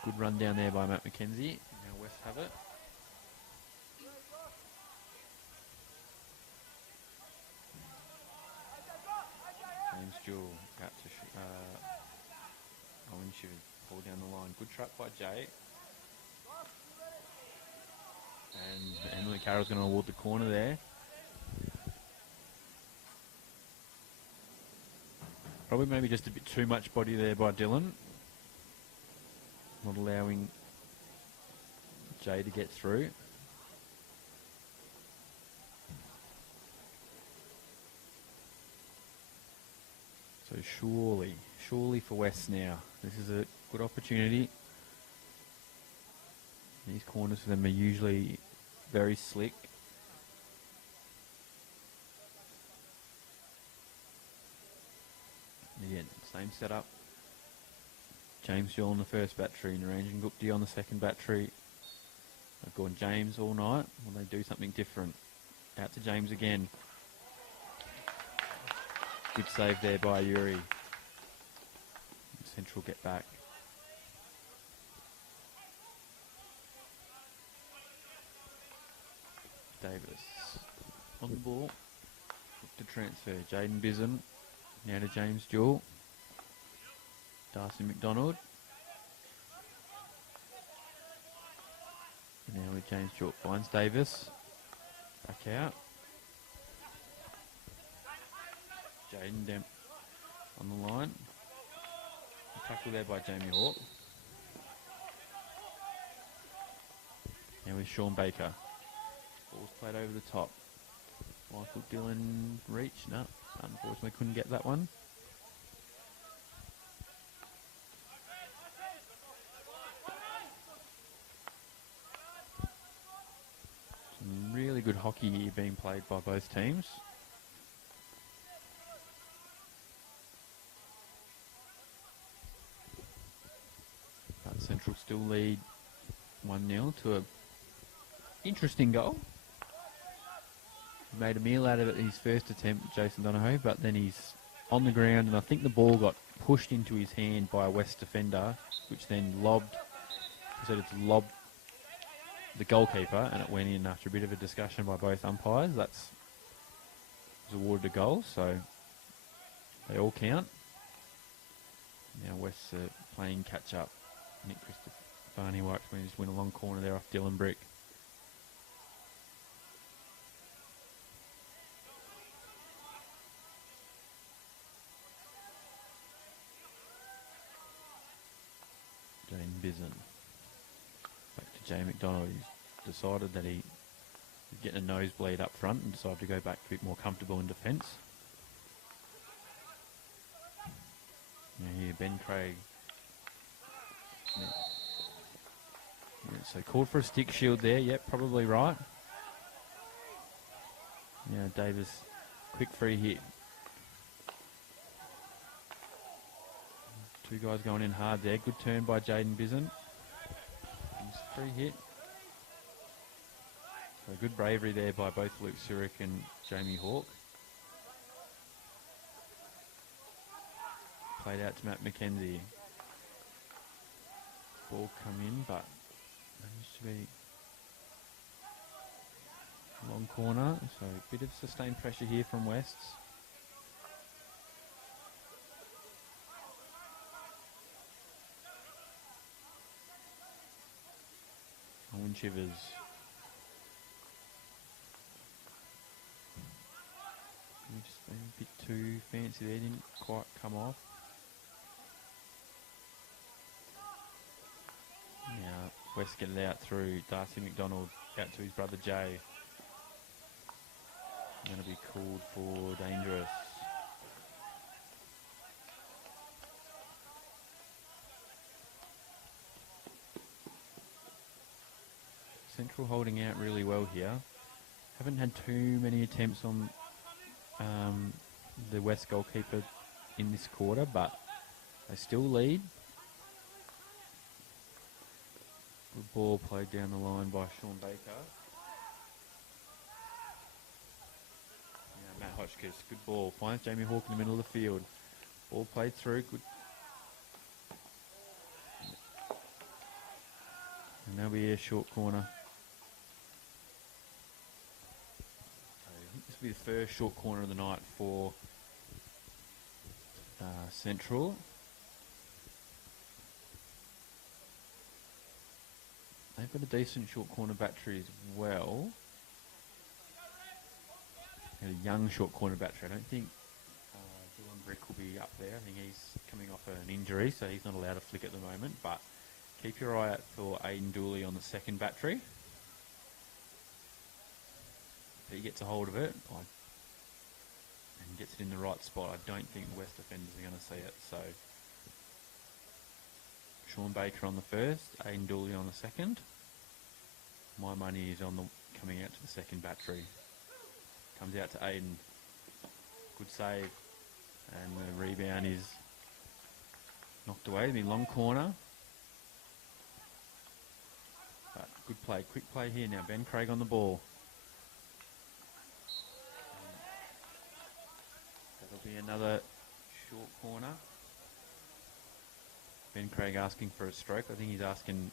Good run down there by Matt McKenzie. Now West have it. James Jewell out to Owen Shivers. Pull down the line. Good trap by Jay. And Emily Carroll's going to award the corner there. Probably maybe just a bit too much body there by Dylan. Not allowing Jay to get through. So surely for West now. This is a good opportunity. These corners for them are usually very slick. Again, same setup. James Jewell on the first battery, Naranjan Gupti on the second battery. I've gone James all night. Will they do something different? Out to James again. Good save there by Yuri. Central get back. Davis on the ball. Look to transfer. Jaden Bison. Now to James Jewell. Darcy McDonald. Now with James Jewell. Finds Davis. Back out. Jaden Demp on the line. A tackle there by Jamie Hawke. Now with Sean Baker. Ball's played over the top. Michael Dillon reach. No, unfortunately couldn't get that one. Some really good hockey here being played by both teams. But Central still lead 1-0 to a interesting goal. Made a meal out of it his first attempt, Jason Donahoe, but then he's on the ground and I think the ball got pushed into his hand by a West defender, which then proceeded to lob the goalkeeper, and it went in after a bit of a discussion by both umpires. Was awarded a goal, so they all count. Now West's playing catch up. Nick Christopher works when he just went a long corner there off Dylan Brick. Jane Bison. Back to Jay McDonald. He's decided that he's getting a nosebleed up front and decided to go back a bit more comfortable in defence. Now here, Ben Craig. Yeah, so called for a stick shield there. Yep, probably right. Yeah, Davis, quick free hit. Two guys going in hard there. Good turn by Jaden Bison. Free hit. So good bravery there by both Luke Surik and Jamie Hawke. Played out to Matt McKenzie. ball come in, but managed to be long corner. So a bit of sustained pressure here from Wests. Owen Chivers. Just been a bit too fancy there, didn't quite come off. Now West get it out through Darcy McDonald out to his brother Jay. Going to be called for dangerous. Central holding out really well here. Haven't had too many attempts on the West goalkeeper in this quarter, but they still lead. Good ball played down the line by Sean Baker. Now Matt Hotchkiss, good ball. Finds Jamie Hawke in the middle of the field. Ball played through. Good. And there'll be a short corner. I think this will be the first short corner of the night for Central. They've got a decent short corner battery as well. And a young short corner battery. I don't think Dylan Brick will be up there. I think he's coming off an injury, so he's not allowed to flick at the moment. But keep your eye out for Aidan Dooley on the second battery. If he gets a hold of it and gets it in the right spot, I don't think the West defenders are going to see it. So Sean Baker on the first, Aidan Dooley on the second. My money is on the coming out to the second battery. Comes out to Aidan. Good save. And the rebound is knocked away. It'll be long corner. But good play. Quick play here now. Ben Craig on the ball. That'll be another short corner. Ben Craig asking for a stroke. I think he's asking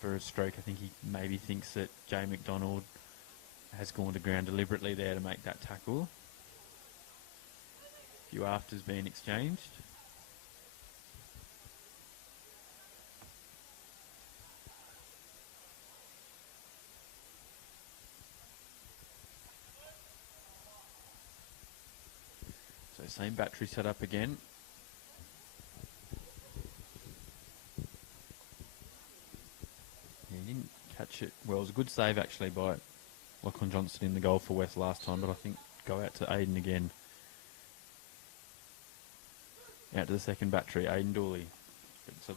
for a stroke. I think he maybe thinks that Jay McDonald has gone to ground deliberately there to make that tackle. A few afters being exchanged. So same battery set up again. Yeah, he didn't catch it. Well, it was a good save actually by Lachlan Johnson in the goal for West last time, but I think go out to Aidan again. Out to the second battery, Aidan Dooley. It's a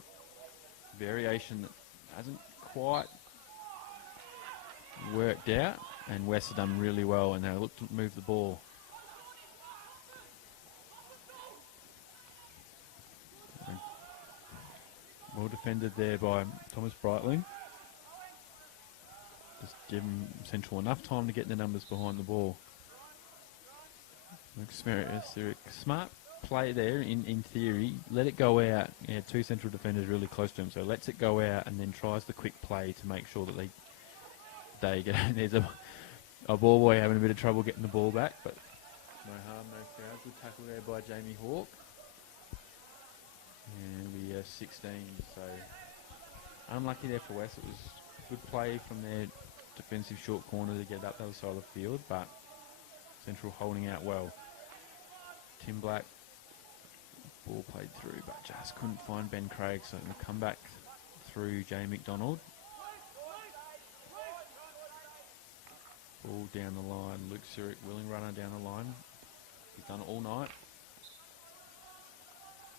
variation that hasn't quite worked out, and West have done really well, and they look to move the ball. Well defended there by Thomas Breitling. Just give Central enough time to get the numbers behind the ball. Smart play there in theory. Let it go out. Yeah, two Central defenders really close to him, so lets it go out and then tries the quick play to make sure that they get. There's a ball boy having a bit of trouble getting the ball back, but no harm, no foul. Good tackle there by Jamie Hawke. And it'll be 16. So unlucky there for West. It was good play from their defensive short corner to get up the other side of the field, but Central holding out well. Tim Black, ball played through, but just couldn't find Ben Craig, so it'll come back through Jay McDonald. Ball down the line, Luke Surik, willing runner down the line. He's done it all night.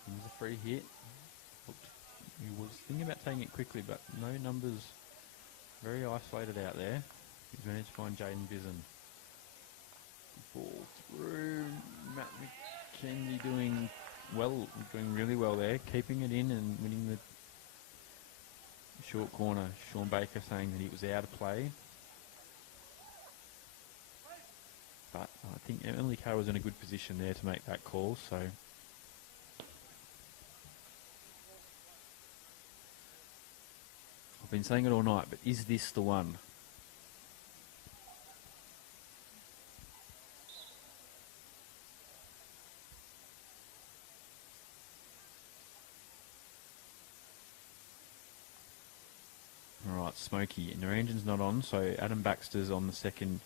It was a free hit. He was thinking about taking it quickly, but no numbers. Very isolated out there. He's managed to find Jaden Bison. Ball through. Matt McKenzie doing really well there. Keeping it in and winning the short corner. Sean Baker saying that he was out of play. But I think Emily Carr was in a good position there to make that call, so been saying it all night, but is this the one? All right, Smokey. And their engine's not on, so Adam Baxter's on the second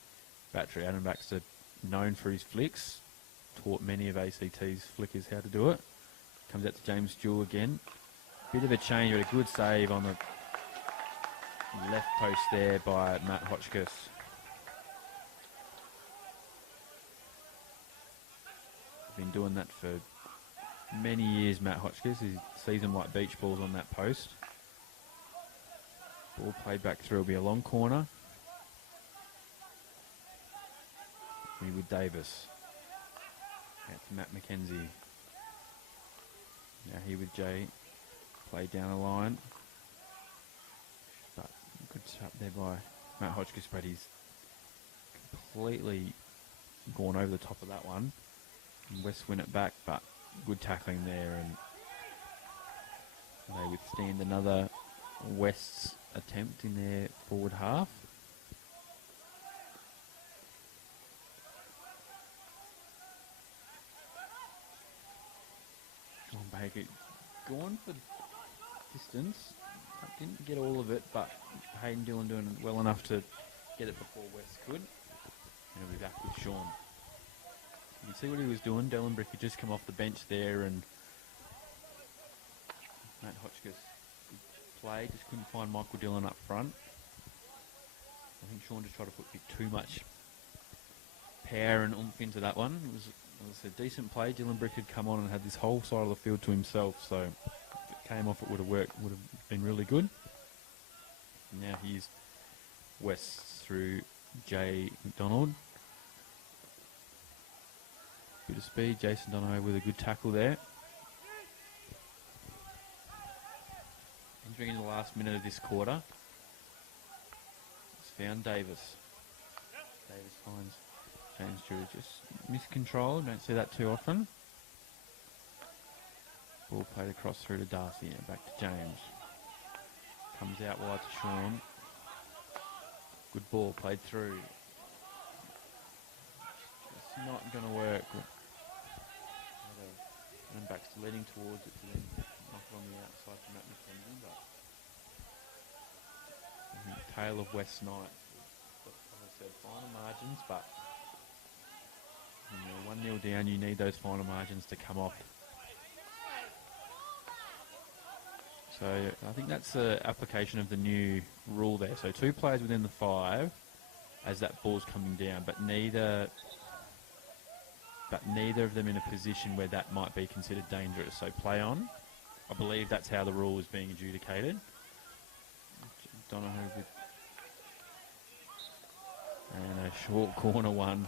battery. Adam Baxter, known for his flicks, taught many of ACT's flickers how to do it. Comes out to James Jewell again. Bit of a change, but a good save on the left post there by Matt Hotchkiss. Been doing that for many years, Matt Hotchkiss. He sees them like beach balls on that post. Ball played back through will be a long corner. Here with Davis. Out to Matt McKenzie. Now here with Jay. Play down the line. But good tap there by Matt Hotchkiss, but he's completely gone over the top of that one. And West win it back, but good tackling there, and they withstand another West's attempt in their forward half. John Baker gone for distance. I didn't get all of it, but Hayden Dillon doing well enough to get it before West could. And he'll be back with Sean. You can see what he was doing. Dellenbrick had just come off the bench there, and Matt Hotchkiss played, just couldn't find Michael Dillon up front. I think Sean just tried to put a bit too much power and oomph into that one. It was a decent play. Dellenbrick had come on and had this whole side of the field to himself, so if it came off it would have worked, would have been really good. And now he's West through Jay McDonald. Bit of speed, Jason Donohoe with a good tackle there. Entering into the last minute of this quarter. It's found Davis. Davis finds James Drew, just miscontrol, don't see that too often. Ball played across through to Darcy and back to James. Comes out wide to Sean. Good ball played through. It's not going to work. And Baxter leading towards it to then knock it on the outside to Matt McKenzie, but I think tail of West Knight, as I said, final margins, but 1-0 down, you need those final margins to come off. So I think that's the application of the new rule there. So 2 players within the 5 as that ball's coming down, but neither of them in a position where that might be considered dangerous. So play on. I believe that's how the rule is being adjudicated. Donohoe with and a short corner one.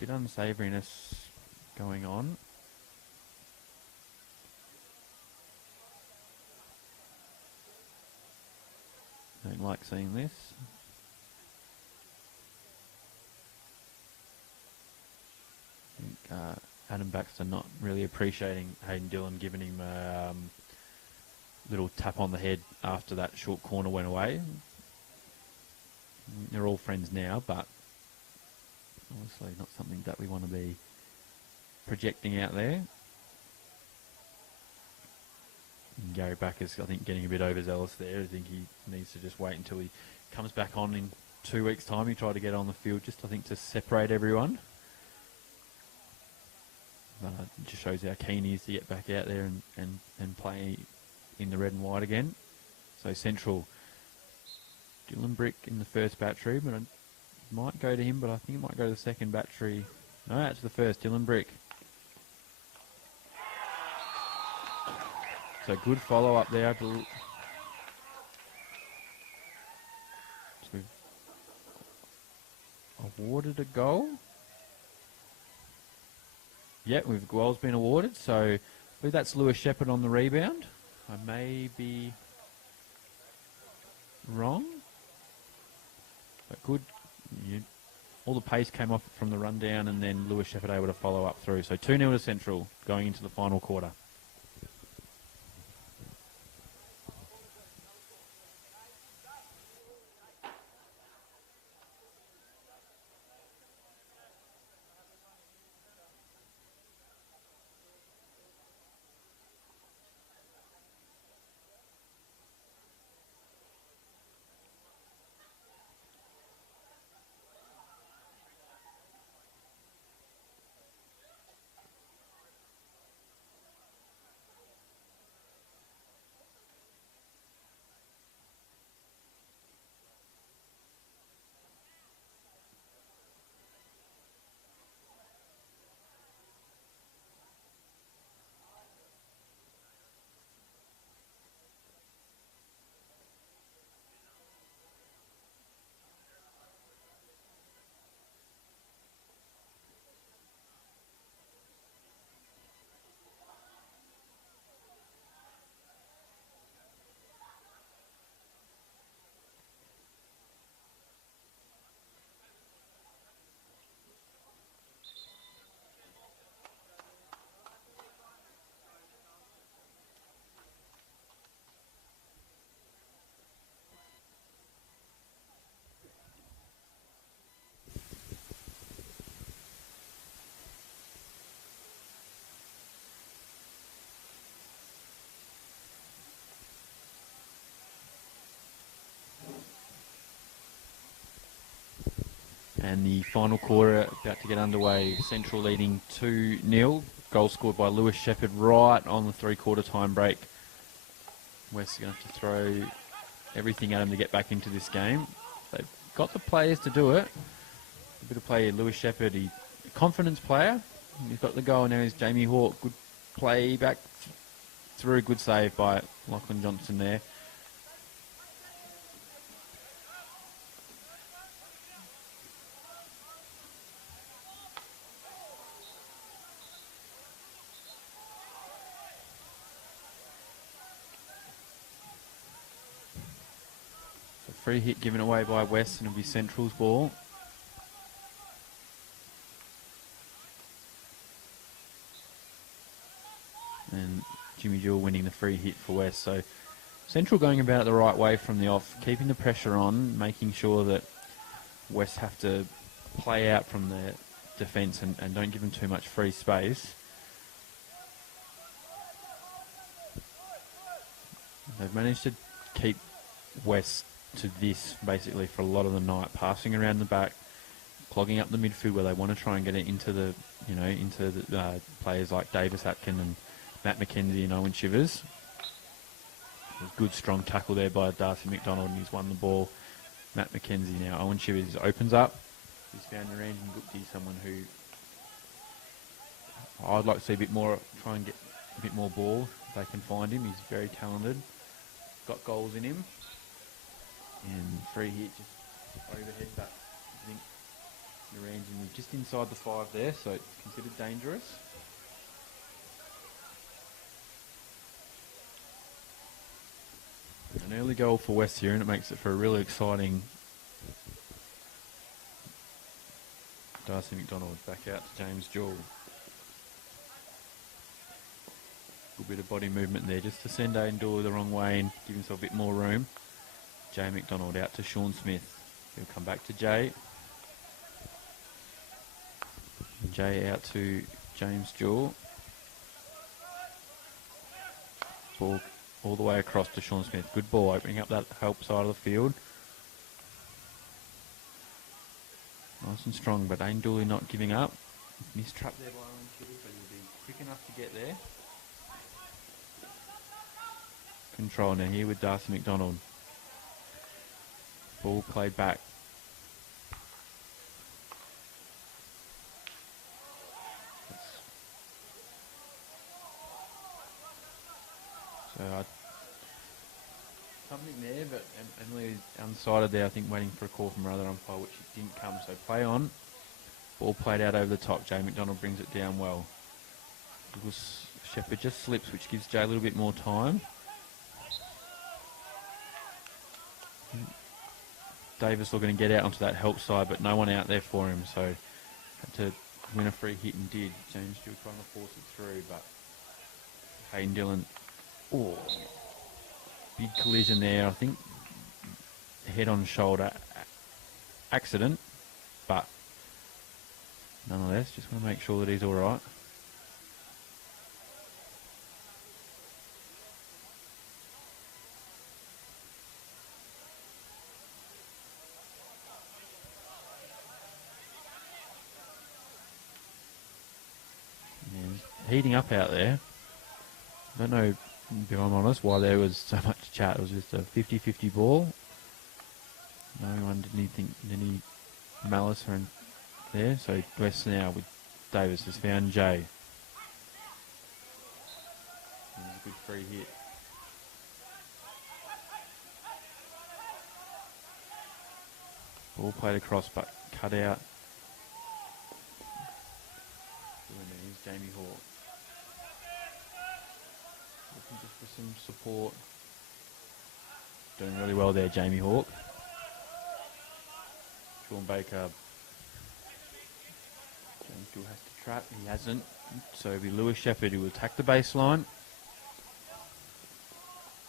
Bit unsavouriness going on. Don't like seeing this. I think Adam Baxter not really appreciating Hayden Dillon giving him a little tap on the head after that short corner went away. They're all friends now, but obviously not something that we want to be projecting out there. And Gary Backus, I think, getting a bit overzealous there. I think he needs to just wait until he comes back on in 2 weeks' time. He tried to get on the field just, I think, to separate everyone. It just shows how keen he is to get back out there and play in the red and white again. So Central, Dylan Brick in the first battery, but it might go to him, but I think it might go to the second battery. No, that's the first, Dylan Brick. So good follow-up there. So we've awarded a goal. Yeah, goal's been awarded. So I believe that's Lewis Shepherd on the rebound. I may be wrong. But good. All the pace came off from the rundown, and then Lewis Shepherd able to follow up through. So 2-0 to Central going into the final quarter. And the final quarter about to get underway. Central leading 2-0. Goal scored by Lewis Shepherd right on the three-quarter time break. West are going to have to throw everything at him to get back into this game. They've got the players to do it. A bit of play, Lewis Shepherd, he a confidence player. He's got the goal now. Is Jamie Hawke. Good play back through. Good save by Lachlan Johnson there. Free hit given away by West, and it'll be Central's ball. And Jimmy Jewell winning the free hit for West. So Central going about it the right way from the off, keeping the pressure on, making sure that West have to play out from their defence and don't give them too much free space. They've managed to keep West to this basically for a lot of the night, passing around the back, clogging up the midfield where they want to try and get it into the, players like Davis Atkin and Matt McKenzie and Owen Shivers. There's a good strong tackle there by Darcy McDonald, and he's won the ball. Matt McKenzie now. Owen Shivers opens up. He's found Randy Gupti, someone who I'd like to see a bit more, try and get a bit more ball if they can find him. He's very talented. Got goals in him. And free hit just overhead, but I think Naranjan was just inside the 5 there, so it's considered dangerous. An early goal for West here, and it makes it for a really exciting. Darcy McDonald back out to James Jewell. Good bit of body movement there, just to send Aindor the wrong way and give himself a bit more room. Jay McDonald out to Sean Smith. He'll come back to Jay. Jay out to James Jewell. Ball all the way across to Sean Smith. Good ball, opening up that help side of the field. Nice and strong, but Ain Dooley not giving up. Missed trap there by Owen Shivers, but he'll be quick enough to get there. Control now here with Darcy McDonald. Ball played back. So something there, but Emily unsighted there, I think, waiting for a call from her other umpire, which didn't come. So play on. Ball played out over the top. Jay McDonald brings it down well. Shepherd just slips, which gives Jay a little bit more time. Davis looking to get out onto that help side, but no one out there for him, so had to win a free hit and did. James still trying to force it through, but Hayden Dillon, oh, big collision there. I think head on shoulder accident, but nonetheless, just want to make sure that he's all right. Heating up out there. I don't know, if I'm honest, why there was so much chat. It was just a 50-50 ball. No one did anything, any malice or there. So West now with Davis has found Jay. It was a good free hit. Ball played across but cut out. Here's Jamie Hawk. Looking just for some support. Doing really well there, Jamie Hawk. Sean Baker. James still has to trap. He hasn't. So it'll be Lewis Shepherd who will attack the baseline.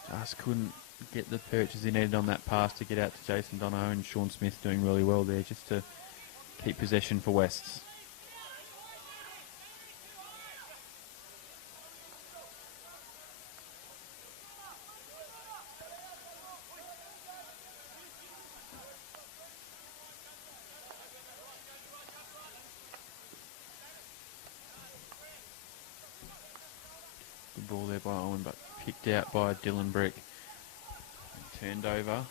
Just couldn't get the purchase he needed on that pass to get out to Jason Donohoe, and Sean Smith doing really well there just to keep possession for Wests. Good ball there by Owen, but picked out by Dylan Brick. Turned over.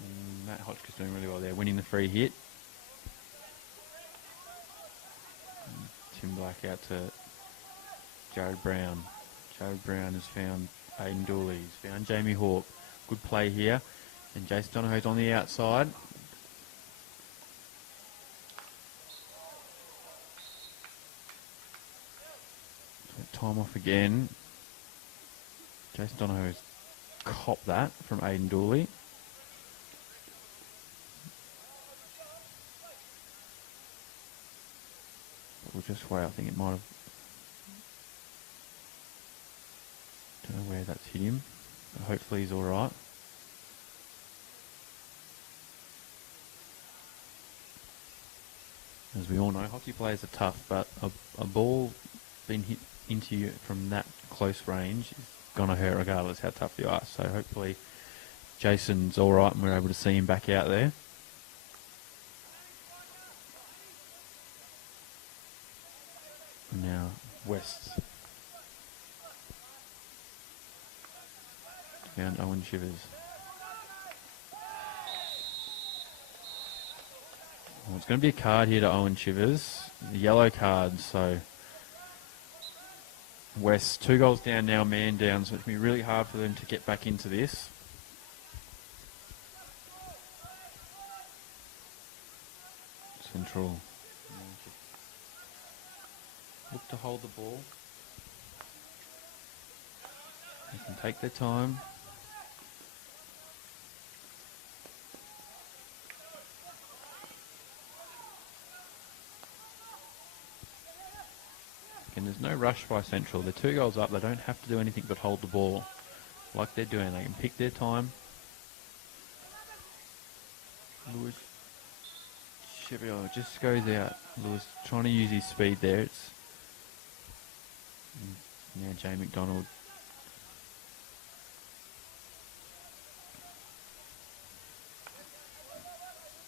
And Matt Hotchkiss doing really well there, winning the free hit. And Tim Black out to Jared Brown. Jared Brown has found Aiden Dooley. He's found Jamie Hawk. Good play here. And Jason Donohoe's on the outside. Time off again. Jason Donohoe's copped that from Aiden Dooley. But we'll just wait. I think it might have... Don't know where that's hit him. But hopefully he's alright. As we all know, hockey players are tough, but a ball being hit into you from that close range is going to hurt regardless how tough you are. So hopefully Jason's all right and we're able to see him back out there. Now West found Owen Shivers. Well, it's going to be a card here to Owen Shivers, the yellow card. So West 2 goals down now, man down, so it's going to be really hard for them to get back into this. Central look to hold the ball. They can take their time. And there's no rush by Central. They're 2 goals up. They don't have to do anything but hold the ball like they're doing. They can pick their time. Lewis Chevio just goes out. Lewis trying to use his speed there. It's now Jay McDonald.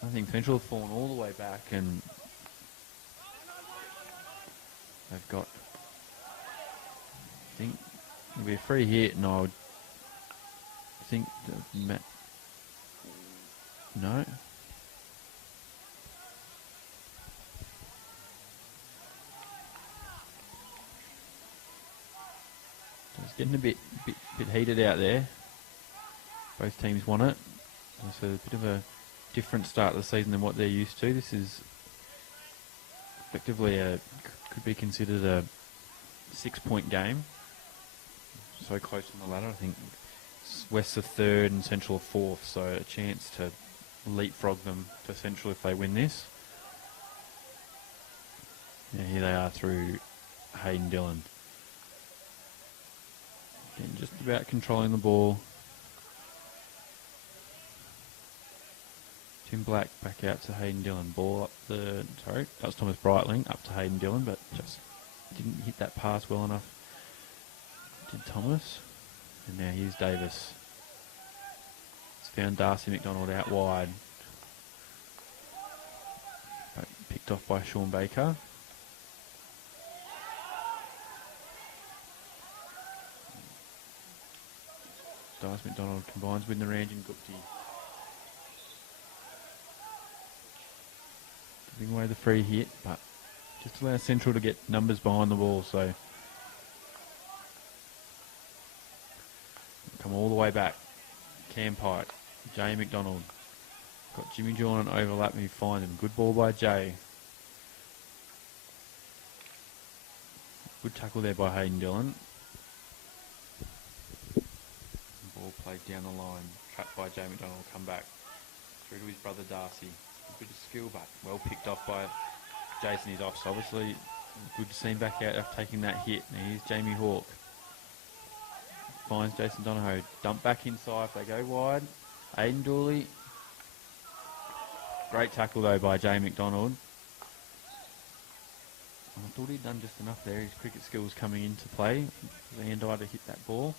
I think Central have fallen all the way back and they've got, I think it'll be a free hit, and I would think that no. It's getting a bit heated out there. Both teams want it. It's a bit of a different start of the season than what they're used to. This is effectively could be considered a 6-point game. So close on the ladder. I think West's a third and Central a fourth, so a chance to leapfrog them to Central if they win this. Yeah, here they are through Hayden Dillon. Again, just about controlling the ball. Tim Black back out to Hayden Dillon. Ball up the... Sorry, that was Thomas Breitling up to Hayden Dillon, but just didn't hit that pass well enough. Did Thomas. And now here's Davis. It's found Darcy McDonald out wide. But picked off by Sean Baker. Darcy McDonald combines with Naranjan Gupti. Giving away the free hit, but just allow Central to get numbers behind the ball, so come all the way back. Cam Pike, Jay McDonald. Got Jimmy John on overlap and he finds him. Good ball by Jay. Good tackle there by Hayden Dillon. Ball played down the line. Trapped by Jay McDonald. Come back. Through to his brother Darcy. A bit of skill, but well picked off by Jason. He's off, so obviously good to see him back out after taking that hit. Now here's Jamie Hawke. Finds Jason Donahoe. Dump back inside if they go wide. Aiden Dooley. Great tackle though by Jay McDonald. I thought he'd done just enough there. His cricket skills coming into play. Landai to hit that ball.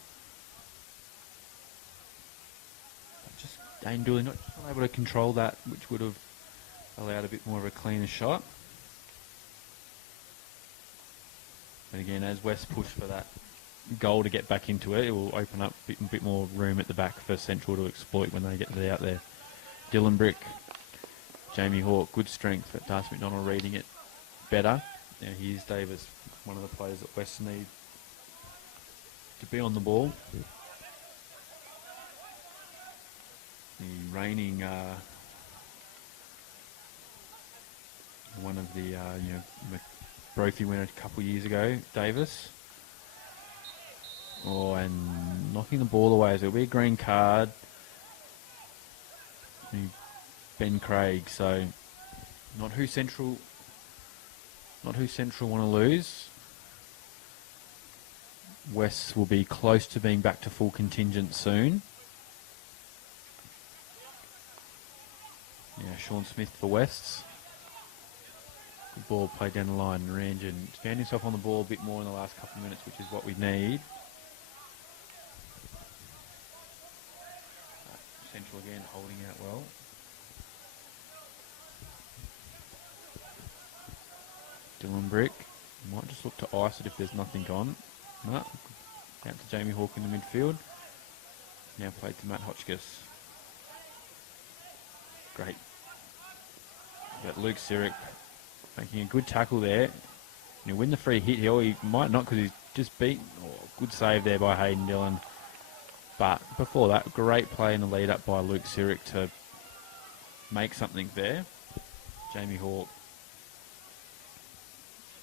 But just Aiden Dooley not able to control that, which would have allowed a bit more of a cleaner shot. But again, as West push for that goal to get back into it, it will open up a bit more room at the back for Central to exploit when they get out there. Dylan Brick, Jamie Hawke, good strength, but Darcy McDonald reading it better. Now here's Davis, one of the players that West need to be on the ball. The reigning one of the Brophy winner a couple of years ago, Davis. Oh, and knocking the ball away. So it'll be a green card. Ben Craig. So not who Central want to lose. West will be close to being back to full contingent soon. Yeah, Sean Smith for Wests. Good ball played down the line. Ranjan found himself on the ball a bit more in the last couple of minutes, which is what we need. Central again holding out well. Dylan Brick might just look to ice it if there's nothing on. No. Out to Jamie Hawke in the midfield. Now played to Matt Hotchkiss. Great. Got Luke Sirik making a good tackle there. And he'll win the free hit here. He might not because he's just beat. Oh, good save there by Hayden Dillon. But before that, great play in the lead up by Luke Sirik to make something there. Jamie Hawke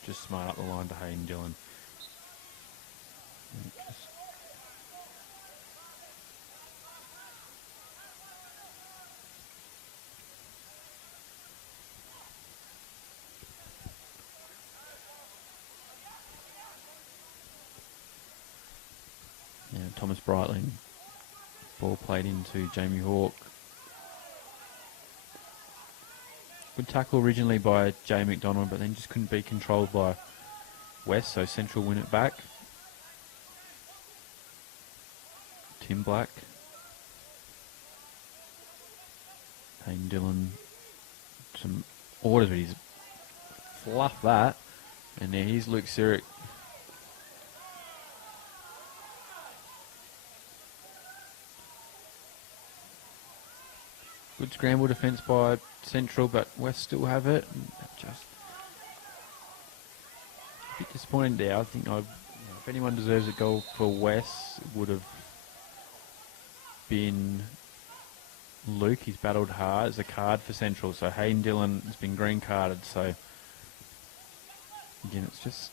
just smart up the line to Hayden Dillon. Yeah, Thomas Breitling. Ball played into Jamie Hawke. Good tackle originally by Jay McDonald, but then just couldn't be controlled by West, so Central win it back. Tim Black. Hayden Dillon. Some orders, but he's fluffed that. And now here's Luke Sirik. Good scramble defence by Central, but West still have it. Just a bit disappointed there. I think if anyone deserves a goal for West, it would have been Luke. He's battled hard. It's a card for Central. So Hayden Dillon has been green carded. So again, it's just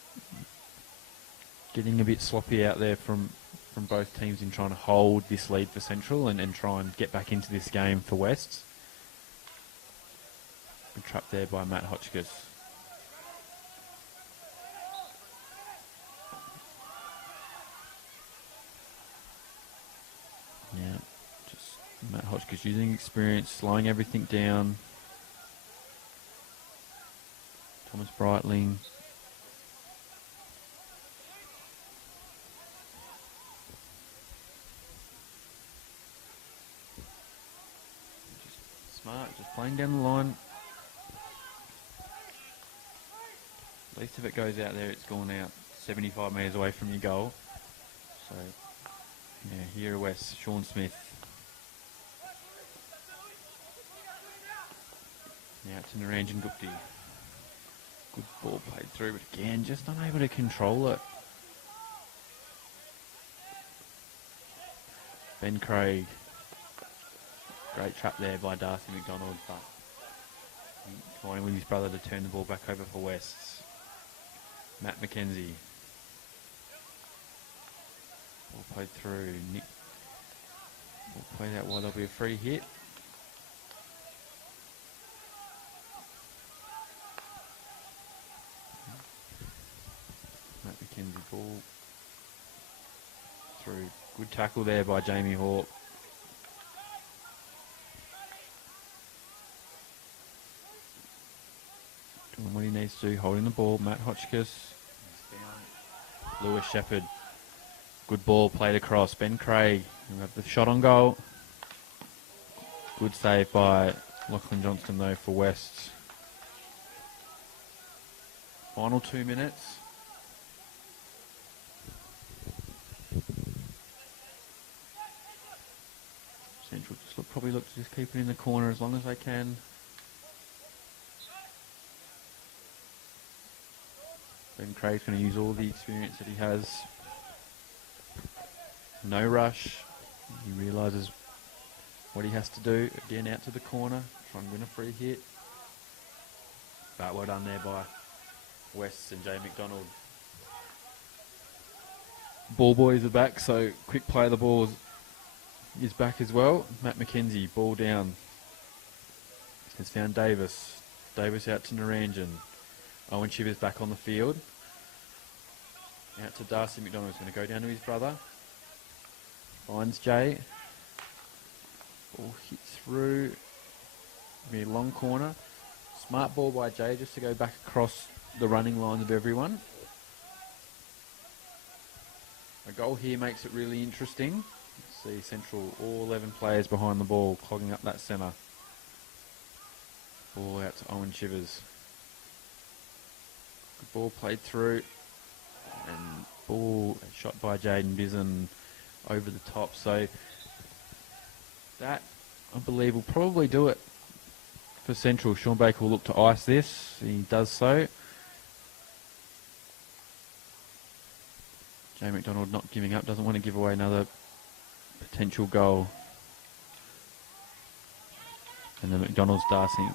getting a bit sloppy out there from from both teams in trying to hold this lead for Central and try and get back into this game for West. Good trap there by Matt Hotchkiss. Yeah, just Matt Hotchkiss using experience, slowing everything down. Thomas Breitling. Just smart, just playing down the line. At least if it goes out there, it's gone out 75 metres away from your goal. So, yeah, here West, Sean Smith. Now to Naranjan Gupti. Good ball played through, but again, just unable to control it. Ben Craig. Great trap there by Darcy McDonald, but trying with his brother to turn the ball back over for Wests. Matt McKenzie. Ball played through. Nick. Ball played out wide. There'll be a free hit. Matt McKenzie ball through. Good tackle there by Jamie Hawke. Doing what he needs to do, holding the ball. Matt Hotchkiss. Lewis Shepherd. Good ball played across. Ben Craig. We have the shot on goal. Good save by Lachlan Johnston though for West. Final 2 minutes. Central just probably look to just keep it in the corner as long as they can. Ben Craig's going to use all the experience that he has. No rush. He realises what he has to do. Again, out to the corner. Try and win a free hit. But well done there by West and Jay McDonald. Ball boys are back, so quick play of the ball is back as well. Matt McKenzie, ball down. Has found Davis. Davis out to Naranjan. Owen Shivers back on the field. Out to Darcy McDonald. He's going to go down to his brother. Finds Jay. Ball hit through. Be a long corner. Smart ball by Jay just to go back across the running lines of everyone. A goal here makes it really interesting. See Central, all 11 players behind the ball, clogging up that centre. Ball out to Owen Shivers. Good ball played through. And ball shot by Jaden Bizen over the top. So that, I believe, will probably do it for Central. Sean Baker will look to ice this. He does so. Jay McDonald not giving up. Doesn't want to give away another potential goal. And the McDonald's Darcy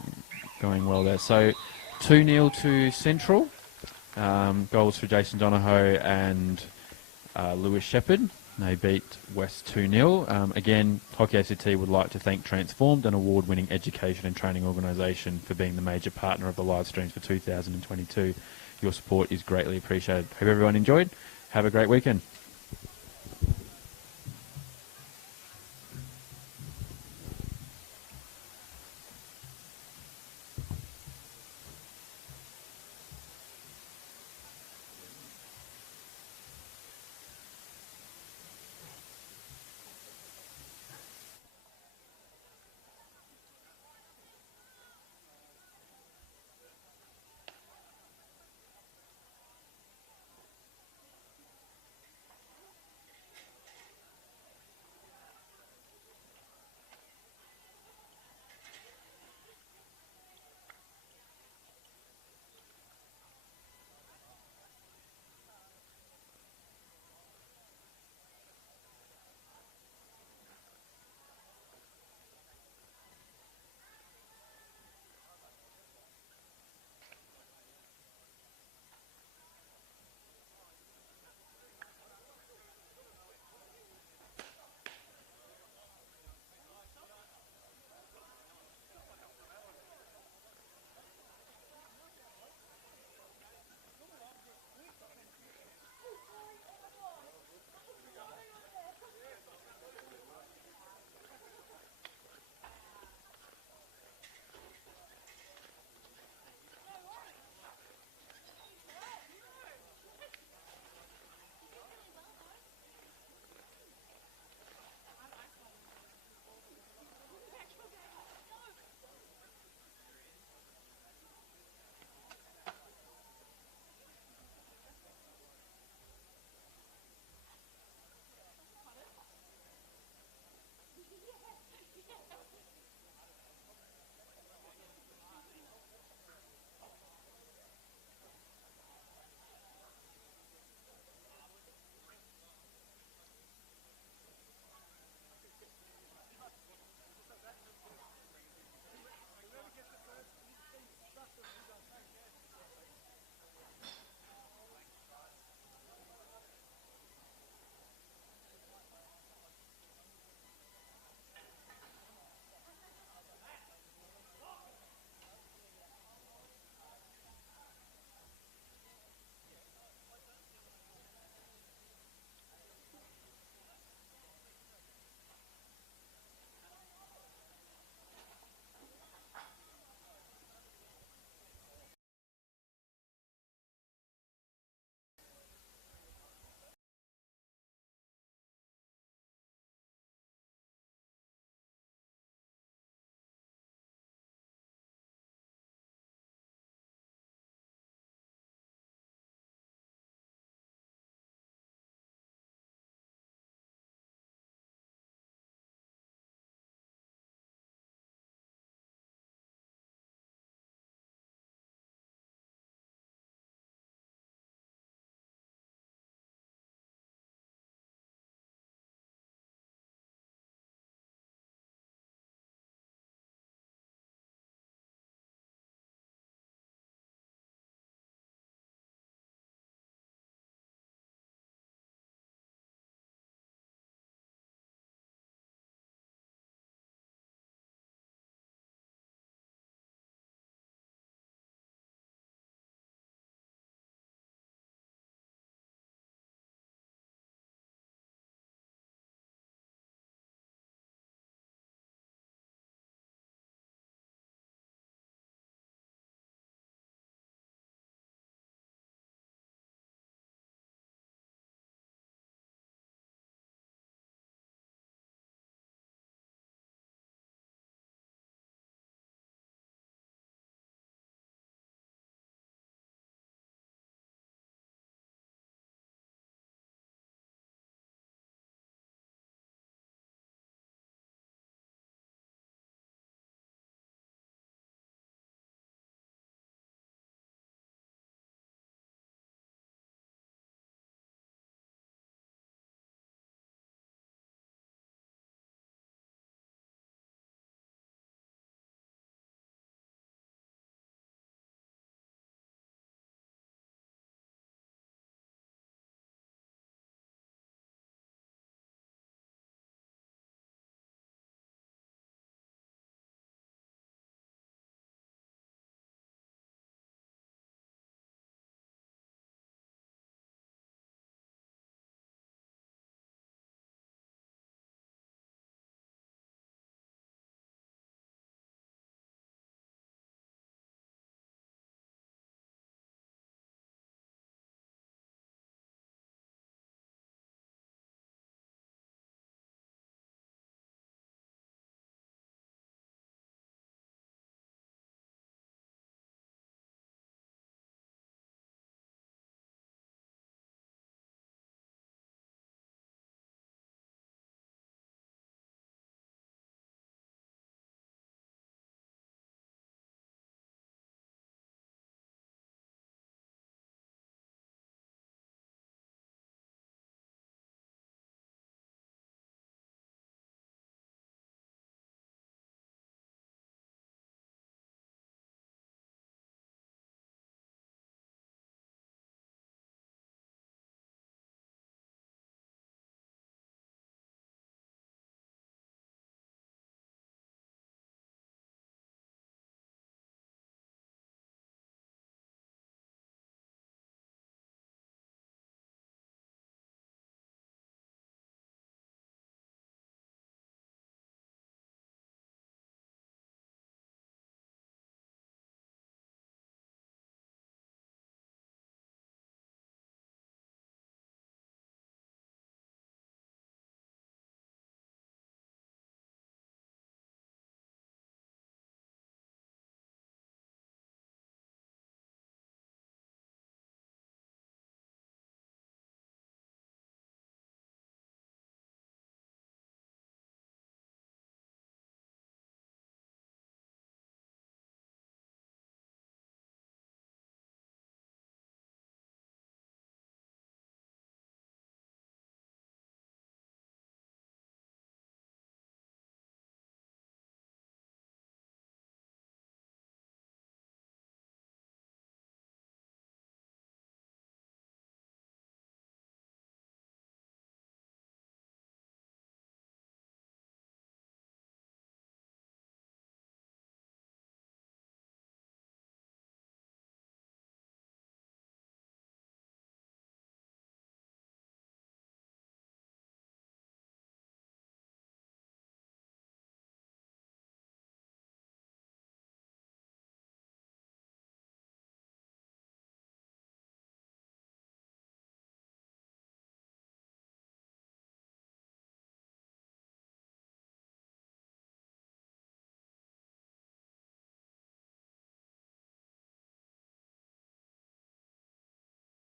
going well there. So 2-0 to Central. Goals for Jason Donahoe and Lewis Shepherd. They beat West 2-0. Again, Hockey ACT would like to thank Transformed, an award-winning education and training organisation, for being the major partner of the live streams for 2022. Your support is greatly appreciated. Hope everyone enjoyed. Have a great weekend.